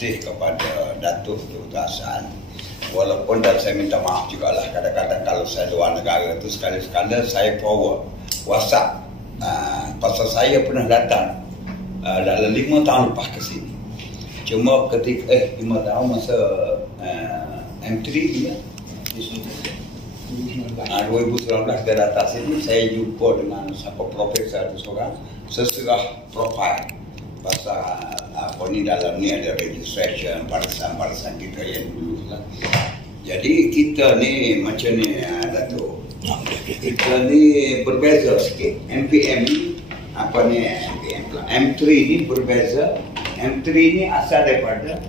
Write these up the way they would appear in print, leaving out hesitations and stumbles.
kasih kepada Datuk Dr. Hassan. Walaupun dan saya minta maaf juga lah, kadang-kadang kalau saya luar negara itu sekali-sekala saya forward WhatsApp pasal saya pernah datang dalam 5 tahun lepas ke sini. Cuma ketika 5 tahun masa M3 dia 2019 dia datang sini, saya jumpa dengan siapa profesor tu seorang, seserah profil pasal apa ni, dalam ni ada registration barisan kita yang dulu lah. Jadi kita ni macam ni Datuk, kita ni berbeza sikit. MPM ni apa ni, M3 ni berbeza. M3 ni asal daripada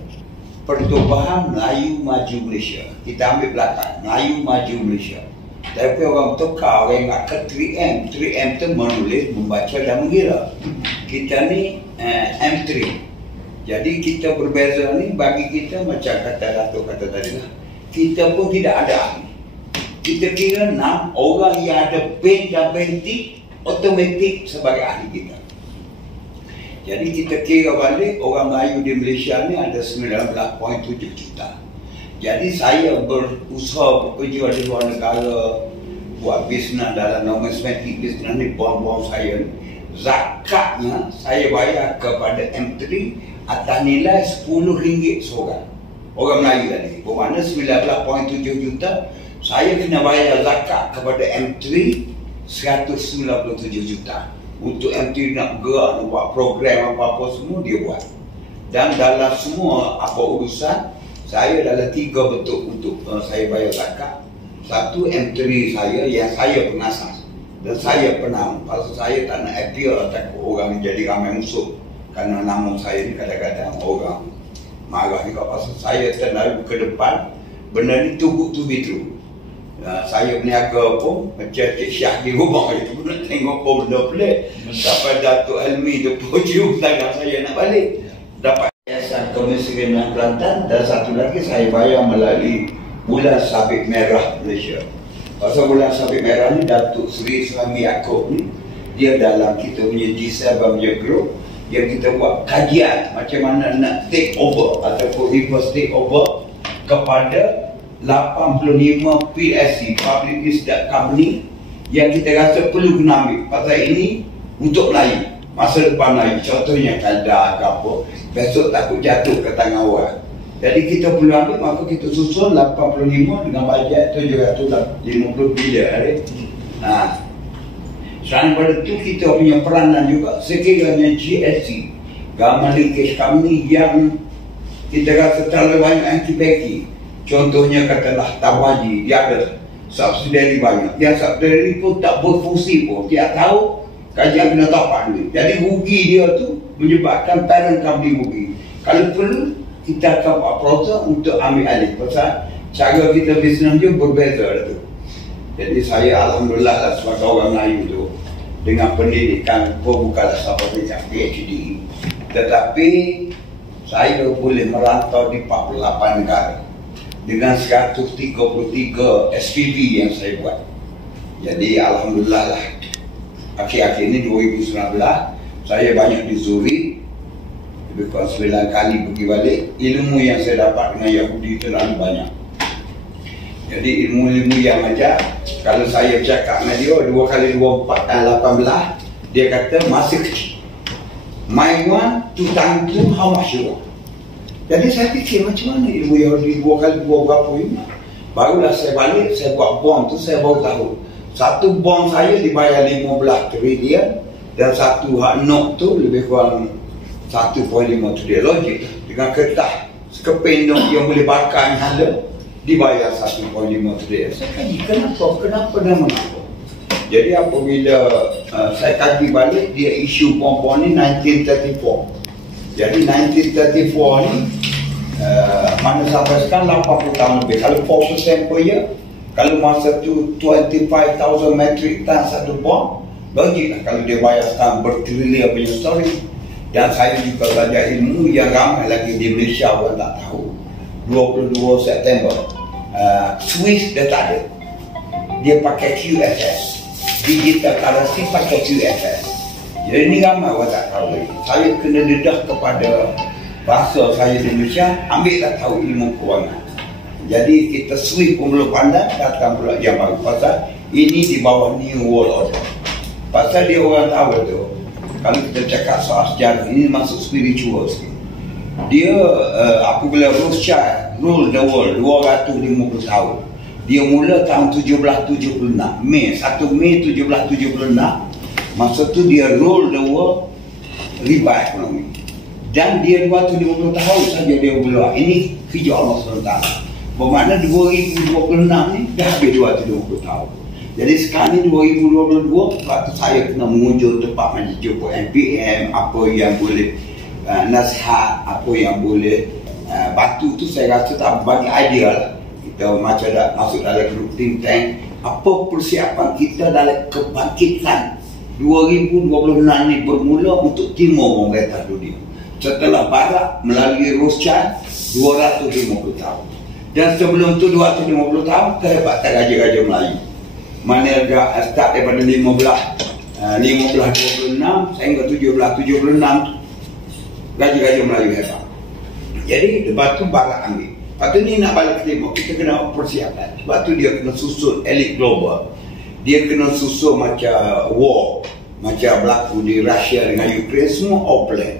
Pertubuhan Melayu Maju Malaysia. Kita ambil belakang Melayu Maju Malaysia. Tapi orang tukar, orang ingat ke 3M. 3M tu menulis, membaca dan mengira. Kita ni M3. Jadi kita berbeza ni, bagi kita macam kata Datuk kata tadi lah, kita pun tidak ada ahli. Kita kira 6 orang yang ada pen dan pentik automatik sebagai ahli kita. Jadi kita kira balik orang Melayu di Malaysia ni ada 19.7 juta. Jadi saya berusaha bekerja di luar negara, buat bisnes dalam numismatik bisnes ni, buang-buang saya ni. Zakatnya saya bayar kepada M3 atas nilai RM10 seorang. Orang Melayu tadi, bermakna 19.7 juta. Saya kena bayar zakat kepada M3 197 juta. Untuk M3 nak gerak, nak buat program apa-apa semua dia buat. Dan dalam semua apa urusan, saya dalam 3 bentuk untuk saya bayar zakat. Satu, M3 saya yang saya pengasas dan saya penang. Pasal saya tak nak appear takut orang jadi ramai musuh. Kerana nama saya ni kadang-kadang orang marah juga pasal saya terlalu ke depan. Benda ni too good to be true. Saya berniaga pun macam Cik Syah di rumah itu pun nak tengok pun benda pelik. Sampai Datuk Helmi tu pun cium tangan saya nak balik. Dapat Yayasan Kemiskinan Kelantan, dan satu lagi saya bayar melalui Bulan Sabit Merah Malaysia. Pasal Bulan Sabit Merah ni Datuk Seri Suami Yaakob ni, dia dalam kita punya G7 punya group yang kita buat kajian macam mana nak take over ataupun reverse take over kepada 85 PSC, Public Listed Company, yang kita rasa perlu kena ambil. Pasal ini untuk Melayu, masa depan Melayu. Contohnya Kalda ke apa, besok takut jatuh ke tangan orang. Jadi kita perlu ambil, maka kita susun 85 dengan bajet 750 bilion. Selain pada itu kita punya peranan juga sekiranya GSC, Government Linkage Company, yang kita rasa terlalu banyak anti-backing. Contohnya katalah Tawaji, dia ada subsidiary banyak. Yang subsidiary pun tak berfungsi pun. Dia tahu kajian kena tapak duit. Jadi rugi dia tu menyebabkan parent company rugi. Kalau perlu, kita akan buat proses untuk ambil alih. Pasal cara kita bisnes dia berbeza tu. Jadi saya alhamdulillah lah sebagai orang Melayu tu, dengan pendidikan pun bukanlah seperti PhD, tetapi saya boleh merantau di 48 negara dengan 133 SPV yang saya buat. Jadi alhamdulillah lah, akhir-akhir ini 2019 saya banyak di Zurich, lebih kurang 9 kali pergi balik. Ilmu yang saya dapat dengan Yahudi terlalu banyak. Jadi ilmu-ilmu yang ajar, kalau saya bercakap dengan dia 2 kali 2, 4 dan 18, dia kata masih kecil. My one, 2 times 2, how much you want? Jadi saya fikir macam mana ilmu Yahudi 2 kali 2 berapa ini? Barulah saya balik, saya buat bond tu, saya baru tahu. Satu bond saya dibayar 15 trilion, dan satu hak note tu lebih kurang 1.5 trilion. Logik dengan kertas sekeping yang boleh bakar nyala, dibayar 1.5 trilion. Saya kaji kenapa dan mengapa. Jadi apabila saya kaji balik, dia isu bom-bom ni 1934. Jadi 1934 ni mana sampai sekarang 80 tahun lebih. Kalau 4% per year, kalau masa tu 25,000 metric ton satu bom, logik lah kalau dia bayar sekarang bertrilion punya story. Dan saya juga belajar ilmu yang ramai lagi di Malaysia orang tak tahu. 22 September Swiss dia tak ada, dia pakai QFS, digital currency pakai QFS. Jadi ni ramai orang tak tahu lagi. Saya kena dedah kepada bahasa saya di Indonesia, ambil tak tahu ilmu kewangan. Jadi kita switch pemula pandang, datang pula yang baru. Pasal ini di bawah New World Order. Pasal dia orang tahu tu, kalau kita cakap soal sejarah, ini masuk spiritual sikit. Dia apabila Rothschild rule the world 250 tahun. Dia mula tahun 1776, Mei 1 Mei 1776. Masa tu dia rule the world riba ekonomi. Dan dia 250 tahun saja dia berlaku. Ini kerja Allah SWT. Bermakna 2026 ni dah habis 250 tahun. Jadi sekarang ni 2022, waktu saya kena mengunjung tempat majlis jumpa NPM, apa yang boleh nasihat, apa yang boleh bantu tu, saya rasa tak bagi idea lah. Kita macam dah masuk dalam grup think tank, apa persiapan kita dalam kebangkitan 2026 ni bermula untuk timur pemerintah dunia. Setelah Barat melalui Rothschild 250 tahun. Dan sebelum tu 250 tahun kehebatan Raja-Raja Melayu. Mana start daripada 1526 sehingga 1776 Raja-Raja Melayu hebat. Jadi lepas tu Barat ambil. Lepas tu ni nak balik ke timur, kita kena persiapkan. Sebab tu dia kena susun elit global. Dia kena susun macam war, macam berlaku di Russia dengan Ukraine, semua all plan.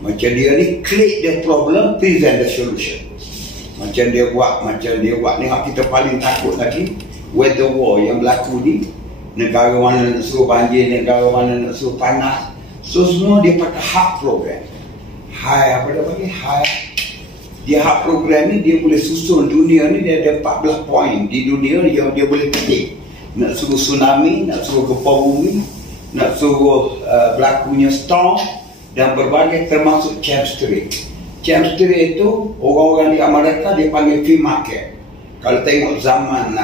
Macam dia ni create the problem, present the solution. Macam dia buat ni kita paling takut lagi. Weather war yang berlaku ni, negara mana nak suruh banjir, negara mana nak suruh panas. So semua dia pakai hard program. Apa dia panggil? Dia hard program ni dia boleh susun dunia ni. Dia ada 14 poin di dunia yang dia boleh ketik. Nak suruh tsunami, nak suruh gempa bumi, nak suruh berlakunya storm dan berbagai, termasuk chemistry. Chemistry itu orang-orang di Amerika dia panggil free market. Kalau tengok zaman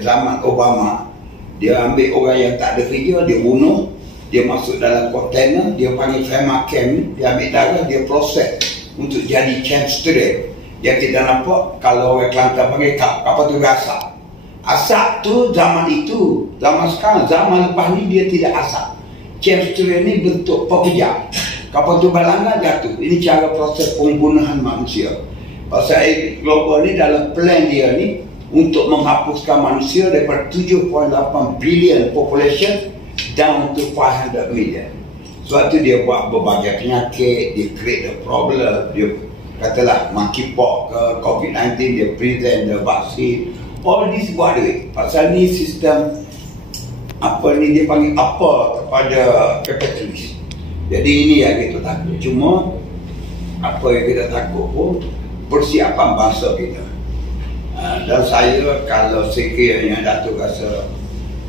zaman Obama, dia ambil orang yang tak ada kerja, dia bunuh, dia masuk dalam kontainer, dia panggil FEMA camp, dia ambil darah, dia proses untuk jadi chemistry. Yang kita nampak kalau orang Kelantan panggil kapal tu asap. Asap tu zaman itu, zaman sekarang, zaman lepas ni dia tidak asap. Chemistry ni bentuk pepejam. Kapal tu berlanggar jatuh. Ini cara proses pembunuhan manusia. Pasal elit global ni dalam plan dia ni untuk menghapuskan manusia daripada 7.8 billion population down to 500 million. Sebab tu dia buat berbagai penyakit, dia create the problem, dia katalah monkeypox ke COVID-19, dia present the vaksin. All this buat duit. Pasal ni sistem dia panggil apa kepada kapitalis. Jadi ini yang kita takut. Cuma apa yang kita takut pun persiapan bangsa kita. Dan saya kalau sekiranya Datuk rasa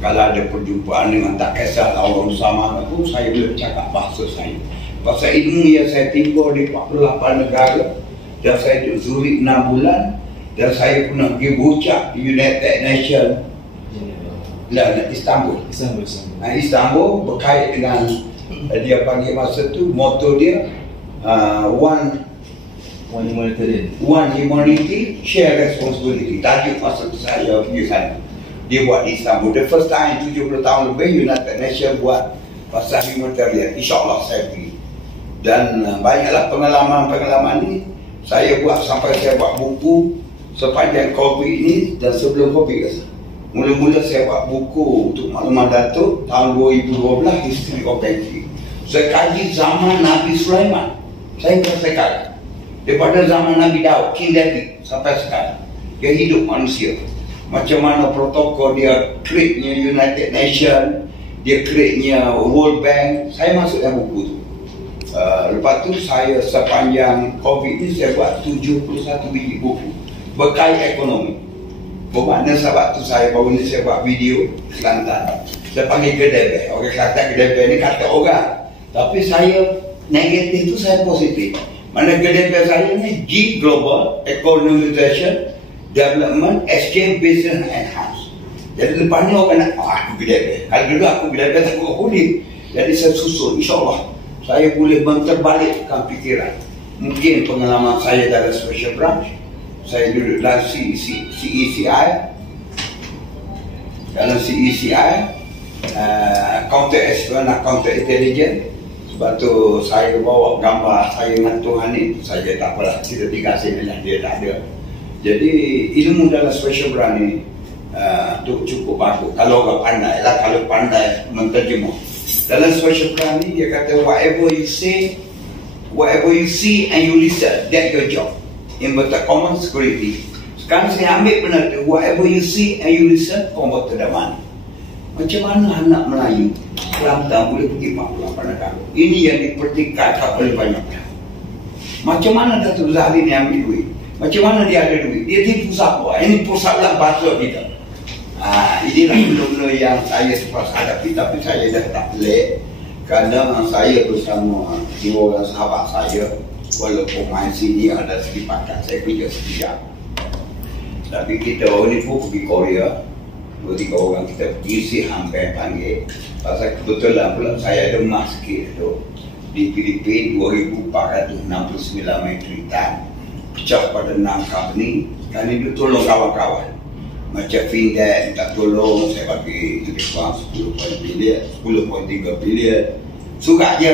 kalau ada perjumpaan dengan tak kisah orang sama pun, saya boleh cakap bahasa saya. Pasal ilmu yang saya timba di 48 negara, dan saya duduk Zurich 6 bulan, dan saya pernah pergi berucap di United Nations Istanbul berkait dengan dia panggil masa tu motto dia one humanity, share responsibility. Tajuk masa tu saya pergi sana. Dia buat di Istanbul. The first time 70 tahun lebih United Nations buat pasal humanitarian. InsyaAllah saya pergi. Dan banyaklah pengalaman ni saya buat sampai saya buat buku sepanjang COVID ni dan sebelum COVID. Mula-mula saya buat buku untuk maklumat Datuk tahun 2012, History of Banking. Saya kaji zaman Nabi Sulaiman. Saya selesaikan. Daripada zaman Nabi Daud, King David sampai sekarang. Dia hidup manusia. Macam mana protokol dia create-nya United Nations, dia create-nya World Bank. Saya masuk dalam buku tu. Lepas tu saya sepanjang COVID ni saya buat 71 biji buku berkait ekonomi. Bermakna sebab tu saya baru ni saya buat video Kelantan. Saya panggil Gedebek. Orang Kelantan Gedebek ni kata orang. Tapi saya negatif tu saya positif. Mana Gedebek saya ni G Global Economization Development Exchange Business Enhance. Jadi lepas ni orang nak aku Gedebek. Kalau dulu aku Gedebek takut kulit. Jadi saya susun, insyaAllah saya boleh menterbalikkan fikiran. Mungkin pengalaman saya dalam special branch, saya duduk dalam CECI, counter espionage, counter intelligence. Sebab tu saya bawa gambar saya dengan Tuhan ni, saya tak apalah, kita dikasih lah, dia tak ada. Jadi ilmu dalam special brand ni tu cukup bagus kalau orang pandai lah, kalau pandai menterjemah. Dalam special brand ni dia kata whatever you say, whatever you see and you listen, that's your job. Inverted common security. Sekarang saya ambil benar tu, whatever you see and you listen, converted mana? Macam mana anak Melayu Kelantan boleh pergi 48 negara? Ini yang dipertikaikan oleh banyak pihak. Macam mana Datuk Zahri ni ambil duit? Macam mana dia ada duit? Dia tipu siapa? Ini persoalan bahasa kita. Inilah benda-benda yang saya terpaksa hadapi, tapi saya dah tak pelik kerana saya bersama 2 orang sahabat saya, walaupun main sini ada segi pakat, saya kerja sekejap. Tapi kita orang ni pun pergi Korea, 2-3 orang kita pergi si hampir panggil. Pasal kebetulan pula saya ada emas sikit tu di Filipina 2,469 metrik tan, pecah pada 6 company. Kan itu tolong kawan-kawan macam Findek minta tolong, saya bagi lebih kurang 10.3 bilion. Surat je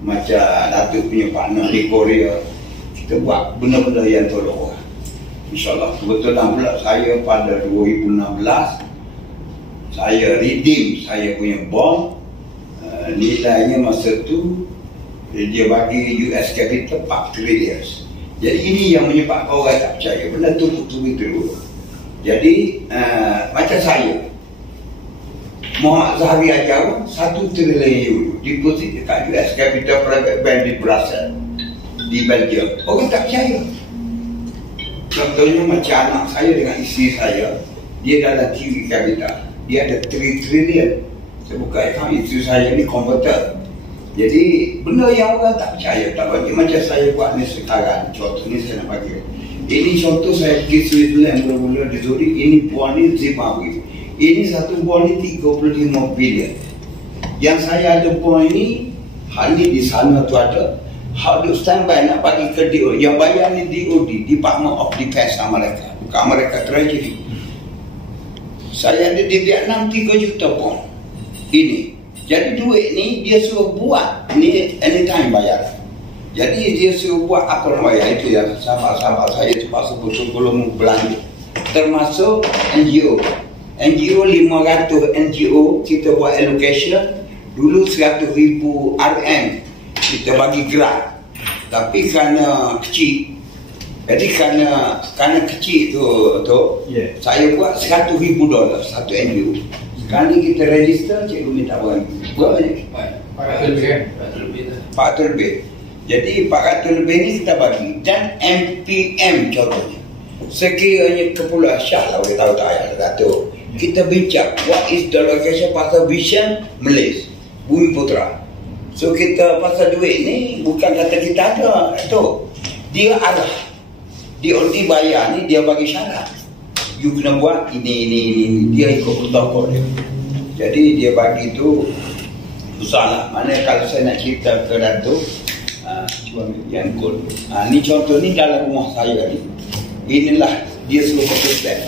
macam Datuk punya partner di Korea, kita buat benda-benda yang tolong orang. InsyaAllah. Kebetulan pula saya pada 2016 saya redeem saya punya bond, nilainya masa tu dia bagi US capital 4 trillion. Jadi ini yang menyebabkan orang tak percaya benda tu betul-betul. Jadi macam saya, Muhammad Zahri ajar 1 trilion euro deposit dekat US capital private bank di Brussels, di Belgium. Orang tak percaya. Contohnya macam anak saya dengan isteri saya, dia dalam TV capital, dia ada 3 trilion. Saya buka account, isteri saya ni converter. Jadi benda yang orang tak percaya, tak bagi macam saya buat ni sekarang. Contoh ni saya nak bagi. Ini contoh saya pergi Switzerland mula-mula di Zurich. Ini buah ni Zimbabwe. Ini satu buah ni 35 bilion. Yang saya ada buah ini, hal ni di sana tu ada. Hak duk standby nak bagi ke DOD. Yang bayar ni DOD, Department of Defense Amerika. Bukan Amerika Treasury. Saya ada di Vietnam 3 juta pound. Ini. Jadi duit ni dia suruh buat. Ini anytime bayar. Jadi dia suruh buat apa nak bayar. Itu yang sahabat-sahabat saya terpaksa betul-betul belanja. Termasuk NGO. NGO 500 NGO kita buat allocation. Dulu 100,000 RM kita bagi grant. Tapi kerana kecil. Jadi kerana kecil tu saya buat $100,000 satu NGO. Sekarang ni kita register, cikgu minta berapa? Berapa ni? 400 lebih kan? 400 lebih. Jadi 400 lebih ni kita bagi. Dan MPM contohnya. Sekiranya Kepulauan Shah lah, boleh tahu tak ayah Datuk. Kita bincang, what is the location pasal Vision Malaysia, Bumi Putra. So kita pasal duit ni, bukan kata kita ada, tu. Dia arah. Dia only bayar ni, dia bagi syarat. You kena buat ini. Dia ikut protokol dia. Jadi dia bagi tu susah lah. Mana kalau saya nak cerita ke Datuk, cuba yang gold. Ni contoh ni dalam rumah saya ni. Inilah dia suruh pakai stand.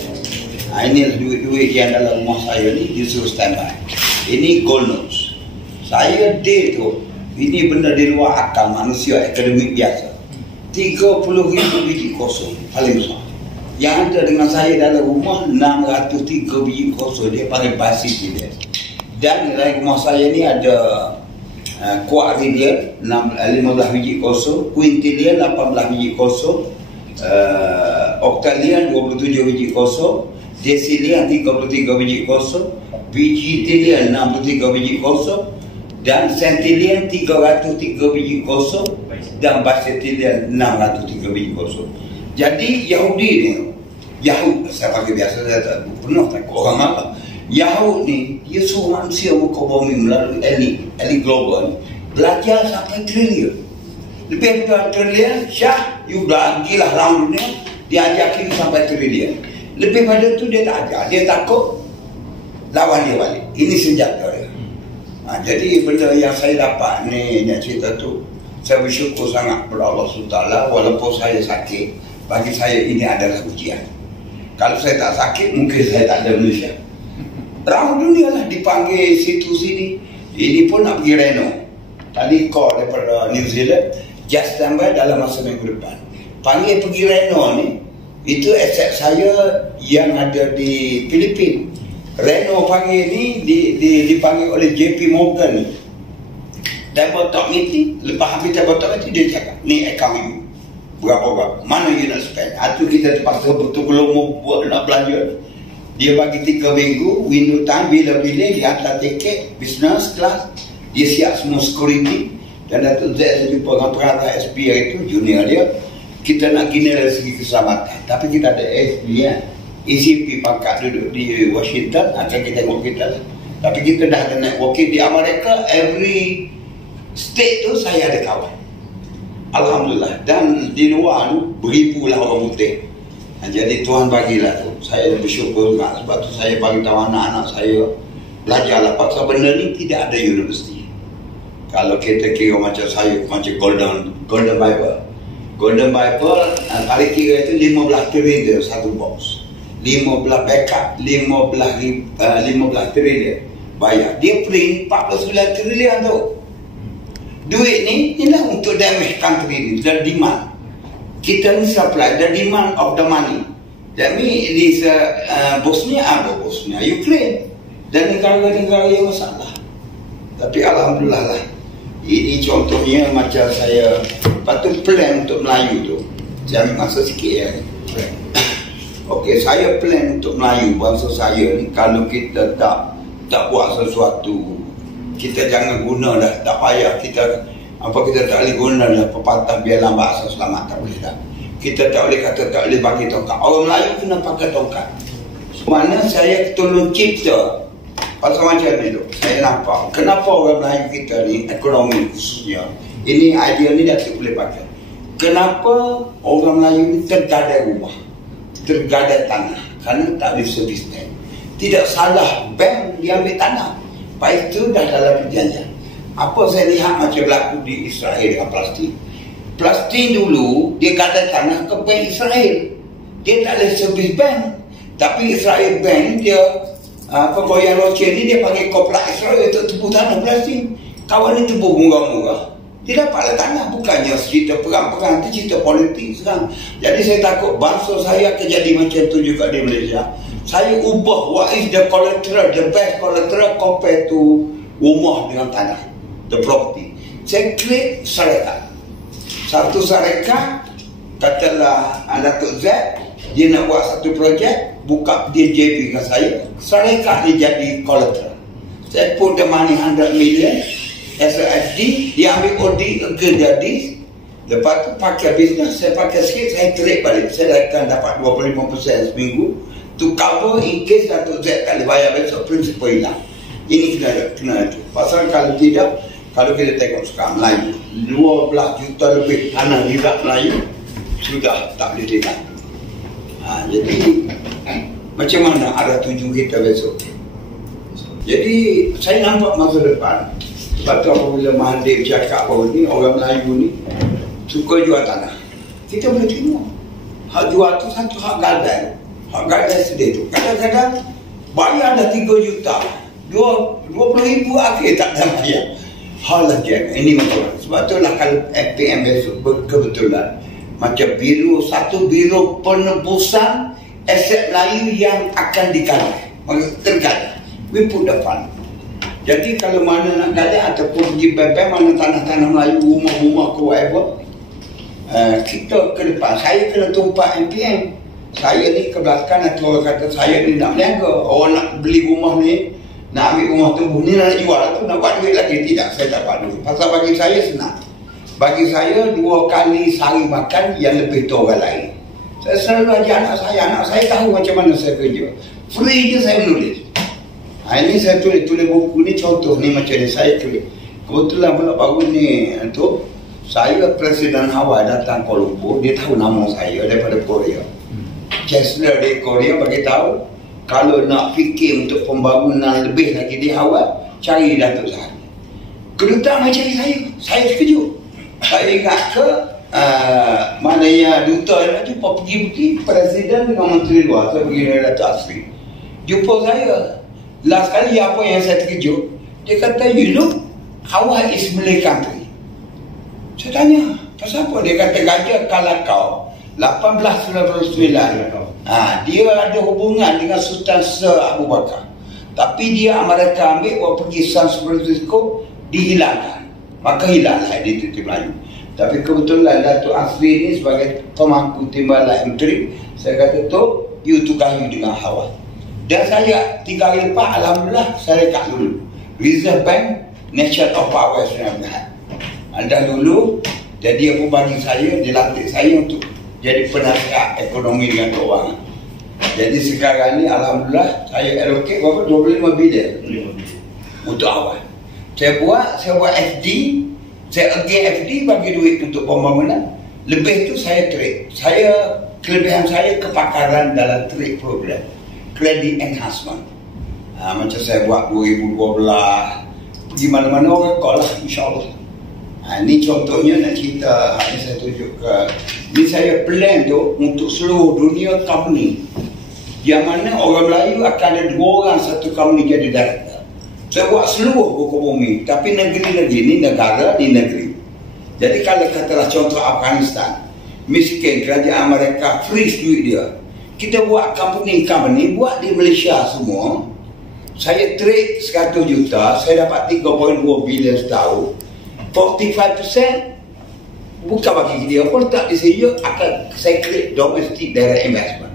Inilah duit-duit yang dalam rumah saya ni, dia suruh standby. Ini gold notes. Saya day tu, ini benda di luar akal manusia akademik biasa. 30,000 biji kosong paling besar. Yang ada dengan saya dalam rumah 603 biji kosong, dia panggil basiti dia. Dan dalam rumah saya ni ada quadrillion 15 biji kosong, quintillion 18 biji kosong, octillion 27 biji kosong, decillion 33 biji kosong, biji-tillion 63 biji kosong, dan centillion 303 biji kosong, dan bastillion 603 biji kosong. Jadi Yahudi ni, Yahud, saya pakai biasa, saya tak pernah takut orang apa. Yahud ni, dia suruh manusia muka bumi melalui elit global ni, belajar sampai trilion. Lebih daripada trilion, Syah, you lagi lah round dunia, dia ajar kita sampai trilion. Lebih pada tu dia tak ajar, dia takut lawan dia balik. Ini senjata dia. Jadi benda yang saya dapat ni, nak cerita tu, saya bersyukur sangat kepada Allah SWT. Walaupun saya sakit, bagi saya ini adalah ujian. Kalau saya tak sakit, mungkin saya tak ada Malaysia. Round dunia lah dipanggil situ sini. Ini pun nak pergi reno. tadi call daripada New Zealand, just standby dalam masa minggu depan. Panggil pergi Reno ni, itu aset saya yang ada di Filipina. Reno panggil ni dipanggil oleh JP Morgan ni. Table talk meeting, lepas habis table talk meeting dia cakap, ni account you berapa, mana you nak spend. Itu kita terpaksa betul-betul buat nak belanja. Dia bagi 3 minggu window time, bila-bila dia hantar tiket business class, dia siap semua security. Dan Datuk Z saya jumpa dengan pengarah SP itu, junior dia. Kita nak kena dari segi keselamatan, tapi kita ada SP ya. ECP pangkat duduk di Washington, akan kita tengok kita lah. Tapi kita dah ada networking di Amerika, every state tu saya ada kawan, alhamdulillah. Dan di luar tu beribulah orang putih. Jadi Tuhan bagilah tu, saya bersyukur juga. Sebab tu saya bagi tahu anak-anak saya belajarlah, pasal benda ni tidak ada universiti. Kalau kita kira macam saya, macam Golden Bible tarik kira itu 15 trilion satu box, 15 backup, 15 trilion bayar. Dia print 49 trilion tu. Duit ni inilah untuk damage country ni, the demand. Kita ni supply, the demand of the money. That means it is Bosnia, Ukraine dan negara-negara yang masalah. Tapi alhamdulillah lah, ini contohnya macam saya patut plan untuk Melayu tu. Saya ambil masa sikit ya. Okey, saya plan untuk Melayu bangsa saya ni, kalau kita tak buat sesuatu, kita jangan guna dah, tak payah kita kita tak boleh guna dah pepatah biarlah bahasa selamat, tak boleh dah. Kita tak boleh kata tak boleh bagi tongkat. Orang Melayu kena pakai tongkat. Mana saya tolong cipta pasal macam ni tu, saya nampak kenapa orang Melayu kita ni, ekonomi khususnya, ini idea ni Datuk boleh pakai. Kenapa orang Melayu ni tergadai rumah, tergadai tanah? Kerana tak ada servis bank. Tidak salah bank dia ambil tanah, baik itu dah dalam perjanjian. Apa saya lihat macam berlaku di Israel dengan Palestin. Palestin dulu dia gadai tanah ke bank Israel, dia tak ada servis bank. Tapi Israel bank dia goyang loceng ni, dia panggil koprak Israel untuk tebus tanah Palestin. Kawan ni tebus murah-murah, dia dapatlah tanah. Bukannya cerita perang-perang, itu cerita politik sekarang. Jadi saya takut bangsa saya akan jadi macam tu juga di Malaysia. Saya ubah what is the collateral, the best collateral compare to rumah dengan tanah, the property. Saya create syarikat. Satu syarikat, katalah Datuk Z, dia nak buat satu projek, buka dia JP dengan saya, syarikat dia jadi collateral. Saya put the money 100 million as a FD, dia ambil OD again jadi. Lepas tu pakai bisnes, saya pakai sikit, saya trade balik. Saya akan dapat 25% seminggu to cover in case Datuk Z tak boleh bayar besok, prinsipal hilang. Ini kena itu. Pasal kalau tidak, kalau kita tengok sekarang Melayu 12 juta lebih tanah di Melayu sudah tak boleh tinggal. Jadi macam mana arah tuju kita besok? Jadi saya nampak masa depan. Sebab tu apabila Mahathir cakap bahawa ni orang Melayu ni suka jual tanah, kita boleh tengok hak jual tu satu hak gadai. Hak gadai sedih tu kadang-kadang bayar dah 3 juta, 20,000 akhir tak ada bayar. Hal lagi ini macam mana? Sebab tu lah kalau FPM besok kebetulan macam satu biro penebusan aset Melayu yang akan digadai, tergadai, we put the fund. Jadi kalau mana nak gadai ataupun pergi bank mana tanah-tanah Melayu, rumah-rumah ke whatever, kita ke depan, saya kena tumpak MPM. Saya ni ke belakang, nanti orang kata saya ni nak meniaga, orang nak beli rumah ni, nak ambil rumah tumbuh ni, nak jual tu, nak buat duit lagi. Tidak, saya tak buat duit. Pasal bagi saya senang. Bagi saya 2 kali sehari makan yang lebih tu orang lain. Saya selalu ajar anak saya tahu macam mana saya kerja. Free je saya menulis. Ini saya tulis buku ni, contoh ni macam ni saya tulis. Kebetulan pula baru ni tu, saya Presiden Hawaii datang Kuala Lumpur, dia tahu nama saya daripada Korea. Chancellor di Korea bagi tahu kalau nak fikir untuk pembangunan lebih lagi di Hawaii, cari Datuk Zahid. Kedutaan cari saya sekejut. Saya ingat ke mana yang duta nak jumpa, pergi Presiden dengan Menteri Luar. Saya pergi dengan Datuk Asri, jumpa saya. Last kali apa yang saya terkejut, dia kata, you look Hawaii is Malay country. Saya tanya, pasal apa? Dia kata Gajah Kalakau 1899. Dia ada hubungan dengan Sultan Sir Abu Bakar. Tapi dia mereka ambil bawa pergi San Francisco, dihilangkan. Maka hilanglah identiti Melayu. Tapi kebetulan Datuk Asri ni sebagai pemangku timbalan menteri, saya kata tu, you tukar you dengan Hawaii. Dan saya 3 hari lepas, alhamdulillah saya rekat dulu Reserve Bank National of Power National Bank. Anda dulu, jadi apa bagi saya, dilantik saya untuk jadi penasihat ekonomi dengan keuangan. Jadi sekarang ni alhamdulillah saya allocate berapa? 25 bilion untuk awal. Saya buat FD, saya FD bagi duit untuk pembangunan. Lebih tu saya trade. Kelebihan saya kepakaran dalam trade program, credit enhancement. Macam saya buat 2012, pergi mana-mana orang call lah, insyaAllah. Ini contohnya nak cerita, ini saya tunjuk ke. Ini saya plan tu untuk seluruh dunia company. Yang mana orang Melayu akan ada 2 orang satu company jadi director. Saya buat seluruh buku bumi. Tapi negeri-negeri ni negara, ni negeri. Jadi kalau katalah contoh Afghanistan, miskin kerajaan mereka freeze duit dia. Kita buat company buat di Malaysia semua. Saya trade 100 juta, saya dapat 3.2 bilion setahun. 45% bukan bagi dia pun, tak di sini akan saya create domestic direct investment.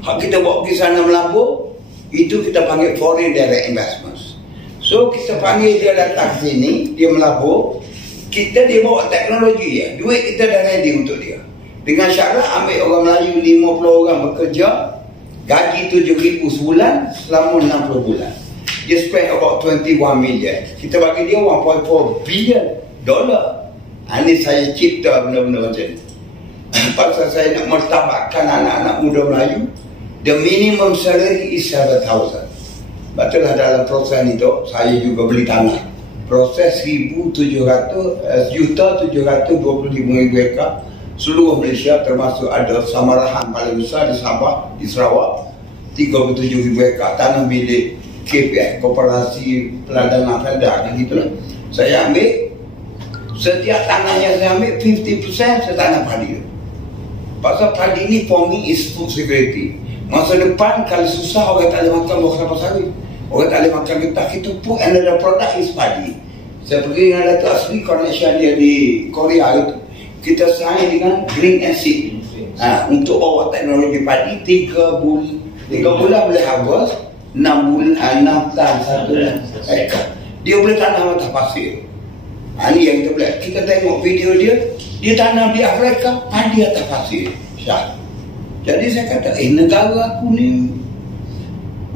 Hak kita bawa pergi sana melabur, itu kita panggil foreign direct investments. So kita panggil dia datang sini, dia melabur, dia bawa teknologi ya, duit kita dah ready untuk dia. Dengan syarat ambil orang Melayu 50 orang bekerja, gaji 7,000 sebulan selama 60 bulan. Dia spend about 21 million. Kita bagi dia 1.4 billion dollar. Ini saya cipta benda-benda macam ni. Pasal saya nak mertabakkan anak-anak muda Melayu, the minimum salary is 7,000. Betullah dalam proses itu saya juga beli tanah. Proses 1,725,000 ekar seluruh Malaysia, termasuk ada Samarahan paling besar di Sabah, di Sarawak, 37,000 ekar tanah milik KPI, Koperasi Peladangan Felda, gitulah. Saya ambil, setiap tanah yang saya ambil 50% saya tanam padi. Pasal padi ni for me is food security. Masa depan kalau susah orang tak boleh makan buah kelapa sawit, orang tak boleh makan getah, kita put another product is padi. Saya pergi dengan Datuk Asri, connection dia di Korea itu, kita sign dengan Green and Seed untuk bawa teknologi padi. 3 bulan boleh harvest, 6 bulan 6 tan 1 ekar. Dia boleh tanam atas pasir. Ini yang kita boleh. Kita tengok video dia, dia tanam di Afrika padi atas pasir. Syah. Jadi saya kata, negara aku ni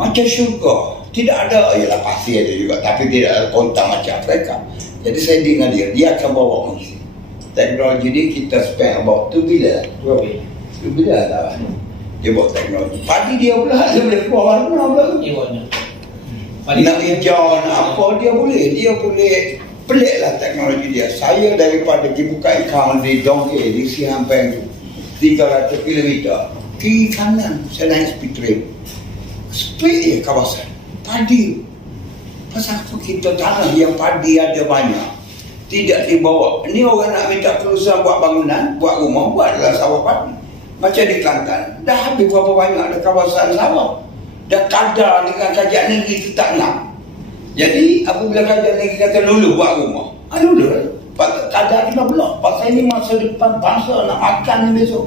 macam syurga. Tidak ada, ialah pasir ada juga, tapi tidak ada kontak macam Afrika. Jadi saya dengan dia akan bawa mengisi. Teknologi ni kita spend about 2 bilion. 2 bilion lah. Dia bawa teknologi. Padi dia pula, dia boleh keluar warna pula. Nak hijau, nak apa, dia boleh. Peliklah teknologi dia. Saya daripada buka account di Dongke, di Siam Bank 300 km, kiri kanan saya naik speed train. Speed je kawasan padi. Pasal apa kita tanah yang padi ada banyak tidak dibawa. Ini orang nak minta perusahaan buat bangunan, buat rumah, buat dalam sawah padi. Macam di Kelantan, dah habis berapa banyak ada kawasan sawah. Dan kadar dengan kajian negeri itu tak nak. Jadi apabila kajian negeri kata lulu buat rumah, lulu kadar kita blok. Pasal ini masa depan bangsa nak makan ni besok.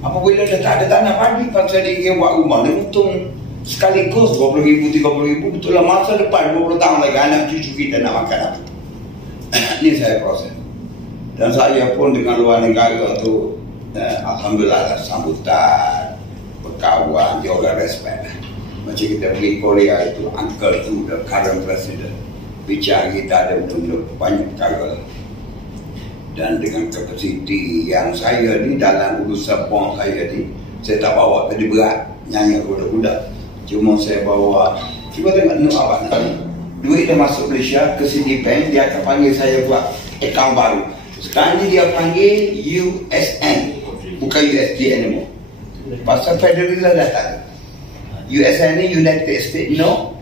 Apabila dah tak ada tanah padi, pasal dia ingin buat rumah, dia untung sekaligus 20,000, 30,000, betul lah masa depan 20 tahun lagi anak cucu kita nak makan apa. Ini saya proses. Dan saya pun dengan luar negara tu alhamdulillah sambutan, berkawan, dia orang respect. Macam kita pergi Korea itu, uncle tu, the current president, bicara kita ada betul-betul banyak perkara. Dan dengan kapasiti yang saya ni dalam urusan bond saya ni, saya tak bawa tadi berat nyanyi kuda-kuda. Cuma saya bawa, cuba tengok Nur Abang ni, duit dia masuk Malaysia ke Citibank, dia akan panggil saya buat akaun baru. Sekarang ni dia panggil USN, bukan USD anymore. Pasal Federal dah tak ada. USN ni United States Note.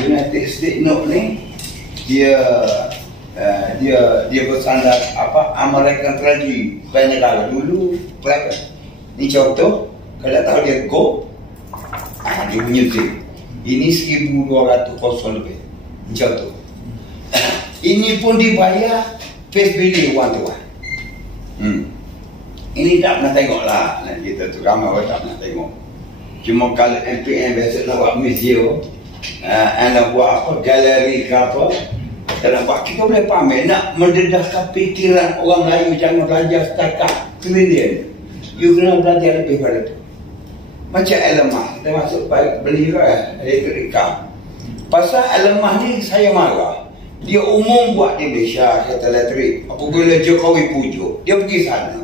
United States Note ni dia Dia bersandar American Tragedy Penegala dulu berapa? Ini contoh, kalau tahu dia go, dia punya zip. Ini 1,200 lebih. Ini contoh. Ini pun dibayar face value one to one. Ini tak pernah tengok lah. Kita tu ramai orang tak pernah tengok. Cuma kalau MPN biasa nak buat museum, nak buat apa, galeri ke apa, nampak kita boleh pamer. Nak mendedahkan fikiran orang Melayu jangan belajar setakat trilion. You kena belajar lebih pada tu. Macam Elmah, kita masuk beli kan, elektrika. Pasal Elmah ni saya marah. Dia umum buat di Malaysia kereta elektrik. Apabila Jokowi pujuk, dia pergi sana.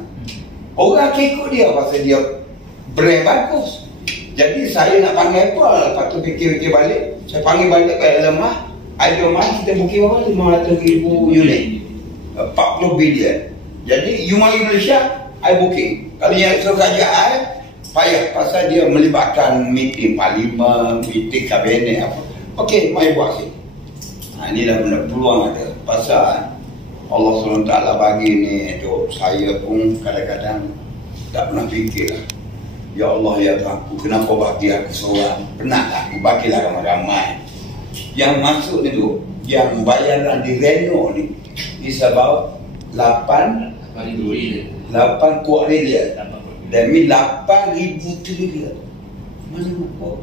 Orang kekut dia pasal dia brand bagus. Jadi saya nak panggil apa? Lepas tu fikir-fikir balik. Saya panggil balik ke Elmah. Elmah kita booking berapa? 500,000 unit. 40 bilion. Jadi you mari Malaysia, I booking. Kalau yang kerajaan, payah pasal dia melibatkan meeting parlimen, meeting kabinet apa. Okey, mari buat sini. Ini dah benda peluang ada. Pasal Allah SWT bagi ni tu, saya pun kadang-kadang tak pernah fikir lah. Ya Allah ya Tuhanku, kenapa bagi aku seorang? Pernah tak aku bagilah ramai-ramai. Yang masuk ni tu, yang bayaran di Reno ni is about 8 kuartilia. Demi 8,000 trilion. Mana nak?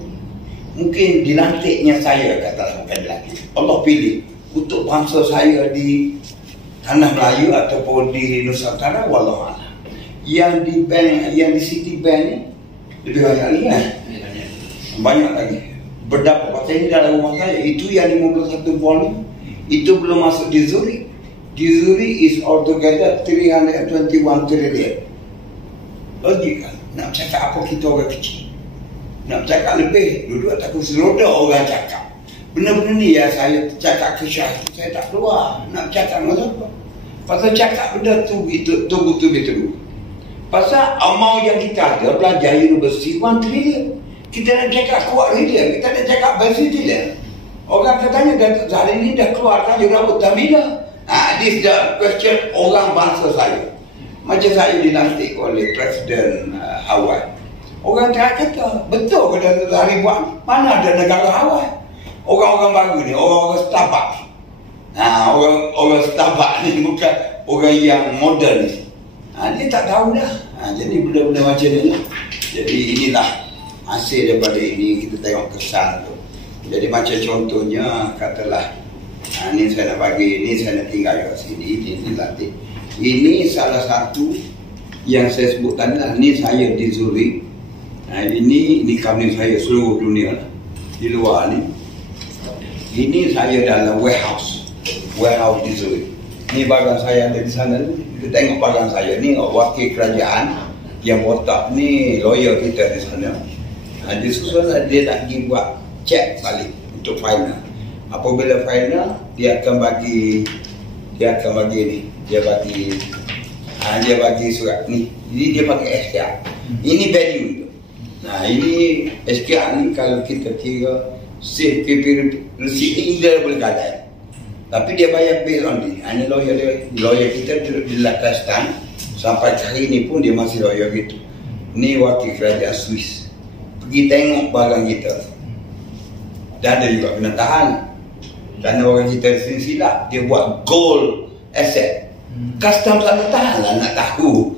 Mungkin dilantiknya saya, katalah bukan dilantik. Allah pilih untuk bangsa saya di Tanah Melayu ataupun di Nusantara, wallahualam. Yang di bank, yang di Citibank ni lebih banyak lagi kan? Banyak lagi. Berdapat pasal ini dalam rumah saya. Itu yang 51 volume. Itu belum masuk di Zurich. Di Zurich is altogether 321 trillion. Logik kan? Nak cakap apa kita orang kecil? Nak cakap lebih, duduk atas kursi roda orang cakap. Benda-benda ni ya saya cakap ke Syah, saya tak keluar. Nak cakap dengan apa? Pasal cakap benda tu, itu tunggu. Pasal amal yang kita ada, belajar universiti 1 trillion. Kita nak cakap kuat trillion, kita nak cakap besi trillion. Orang katanya Datuk Zahid ni dah keluarkan juga Utamina. This the question orang bangsa saya. Macam saya dilantik oleh Presiden Hawaii. Orang tak kata, betul ke Datuk Zahid buat? Mana ada negara Hawaii? Orang-orang baru ni, orang-orang Starbucks. Orang Starbucks ni bukan orang yang moden ni. Dia tak tahu dah. Jadi benda-benda macam ni. Jadi inilah hasil daripada ini, kita tengok kesan tu. Jadi macam contohnya, katalah, ni saya nak bagi, ni saya nak tinggal kat sini, ini latih. Ini salah satu yang saya sebut tadi lah, ni saya di Zurich. Ini company saya seluruh dunia lah. Di luar ni. Ini saya dalam warehouse di Zurich. Ni bagan saya ada di sana. Kita tengok bagan saya ni, wakil kerajaan yang botak ni lawyer kita di sana. Dia susun dia nak pergi buat cek balik untuk final. Apabila final, dia akan bagi ni, dia bagi surat ni. Jadi dia pakai SKR. Ini value tu. Ini SKR ni kalau kita kira safe paper receipt ni dia boleh gadai. Tapi dia bayar based on ni. Ini lawyer kita di Lakastan sampai hari ni pun dia masih lawyer gitu. Ni wakil kerajaan Swiss. Pergi tengok barang kita. Dan ada juga kena tahan. Dan orang kita di sini silap, dia buat gold asset. Custom tak tahan lah nak tahu.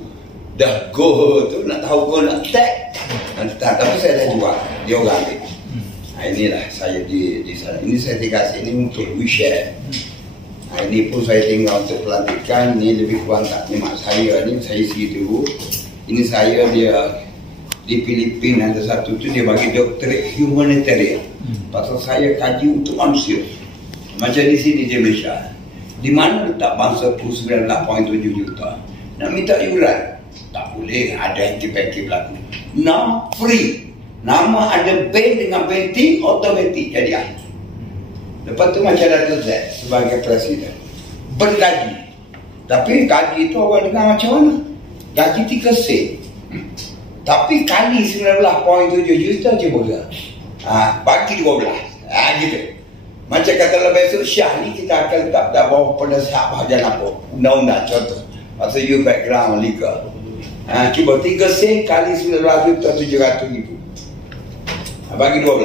Dah gold tu nak tahu gold nak tag. Tapi saya dah jual, dia orang ambil. Inilah saya di sana. Ini saya tinggal sini untuk WeShare. Ini pun saya tinggal untuk pelantikan. Ini lebih kurang tak ni mak saya ni, saya segitu. Ini saya dia di Filipina ada satu tu dia bagi doctorate humanitarian. Pasal saya kaji untuk manusia. Macam di sini di Malaysia. Di mana letak bangsa 98.7 juta. Nak minta iuran. Tak boleh, ada hengkip-hengkip berlaku. Nama free. Nama ada bank dengan banking automatik jadi ahli. Lepas tu macam Datuk Z sebagai presiden. Bergaji. Tapi gaji itu orang dengar macam mana? Gaji 3 sen. Tapi kali 19.7 juta je boleh. Bagi 12. Gitu. Macam kata besok Syah ni kita akan letak dah bawah penasihat bahagian apa? Undang-undang contoh. Pasal you background legal. Cuba 3 sen kali 900,700,000. Bagi 12.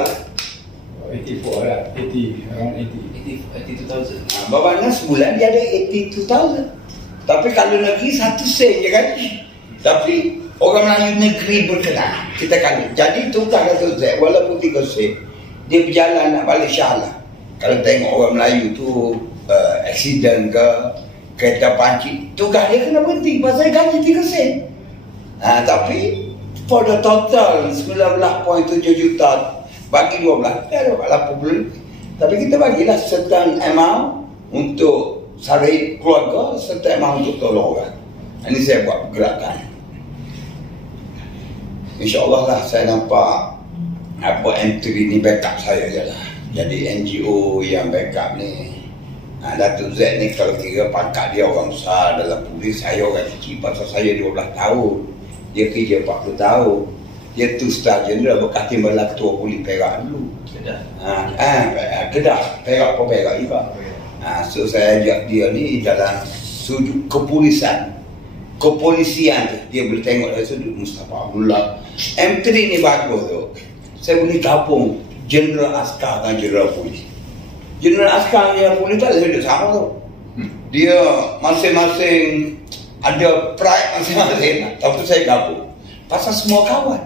84 lah. 80, around 82,000. Bermakna sebulan dia ada 82,000. Tapi kalau negeri 1 sen je kan. Tapi orang Melayu negeri berkenaan. Kita kali. Jadi tukar kata Z, walaupun 3 sen, dia berjalan nak balik Syah lah. Kalau tengok orang Melayu tu accident ke, kereta pancit, tugas dia kena berhenti pasal gaji 3 sen. Tapi for the total 19.7 juta bagi 12, dia ada 80. Tapi kita bagilah certain amount untuk sari keluarga, certain amount untuk tolong orang. Ini saya buat gerakan. InsyaAllah lah saya nampak apa entry ni backup saya je lah. Jadi NGO yang backup ni, Datuk Z ni kalau kira pangkat dia orang besar dalam polis, saya orang kecil pasal saya 12 tahun. Dia kerja 40 tahun. Dia tu Star General bekas Timbalan Ketua Polis Perak dulu. Kedah. Kedah, Perak pun Perak juga. So saya ajak dia ni dalam sudut kepolisian tu. Dia boleh tengok dari sudut Mustafa Abdullah. M3 ni bagus tu. Saya boleh gabung General Askar dan General Polis. General Askar dan Polis tak ada sama tu. Dia masing-masing ada pride masing-masing. Tapi saya gabung pasal semua kawan.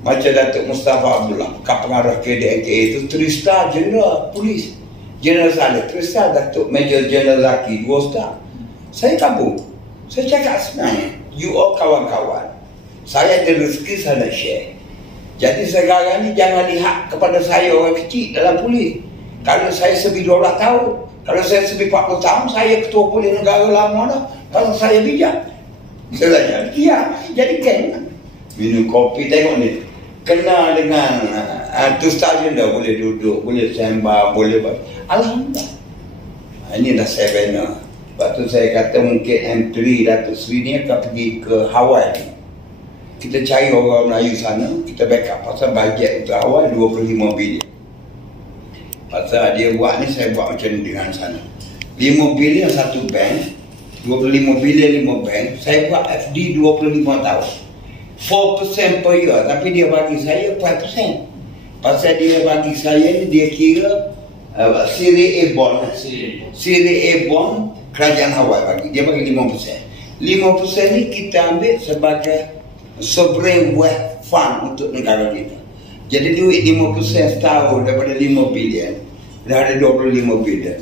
Macam Datuk Mustafa Abdullah, bekas pengarah KDNKA itu 3 star General Polis. General Saleh 3 star, Datuk Major General Zaki 2 star. Saya gabung. Saya cakap sebenarnya, you all kawan-kawan. Saya ada rezeki, saya nak share. Jadi sekarang ni jangan lihat kepada saya orang kecil dalam polis. Kalau saya lebih 12 tahun, kalau saya lebih 40 tahun, saya ketua polis negara lama dah. Kalau saya bijak, saya tanya, ya, jadi kan minum kopi, tengok ni, kenal dengan tu stadion dah, boleh duduk, boleh sembah, boleh buat. Alhamdulillah. Ini dah saya bina. Lepas tu saya kata mungkin M3 Datuk Seri ni akan pergi ke Hawaii. Kita cari orang Melayu sana, kita backup pasal bajet untuk awal 25 bilion. Pasal dia buat ni, saya buat macam ni dengan sana. 5 bilion satu bank, 25 bilion 5 bank, saya buat FD 25 tahun. 4% per year, tapi dia bagi saya 5%. Pasal dia bagi saya ni, dia kira Serie A bond. Serie A bond, kerajaan Hawaii bagi. Dia bagi 5%. 5% ni kita ambil sebagai sovereign wealth fund untuk negara kita. Jadi duit 5% setahun daripada 5 bilion, dah ada 25 bilion.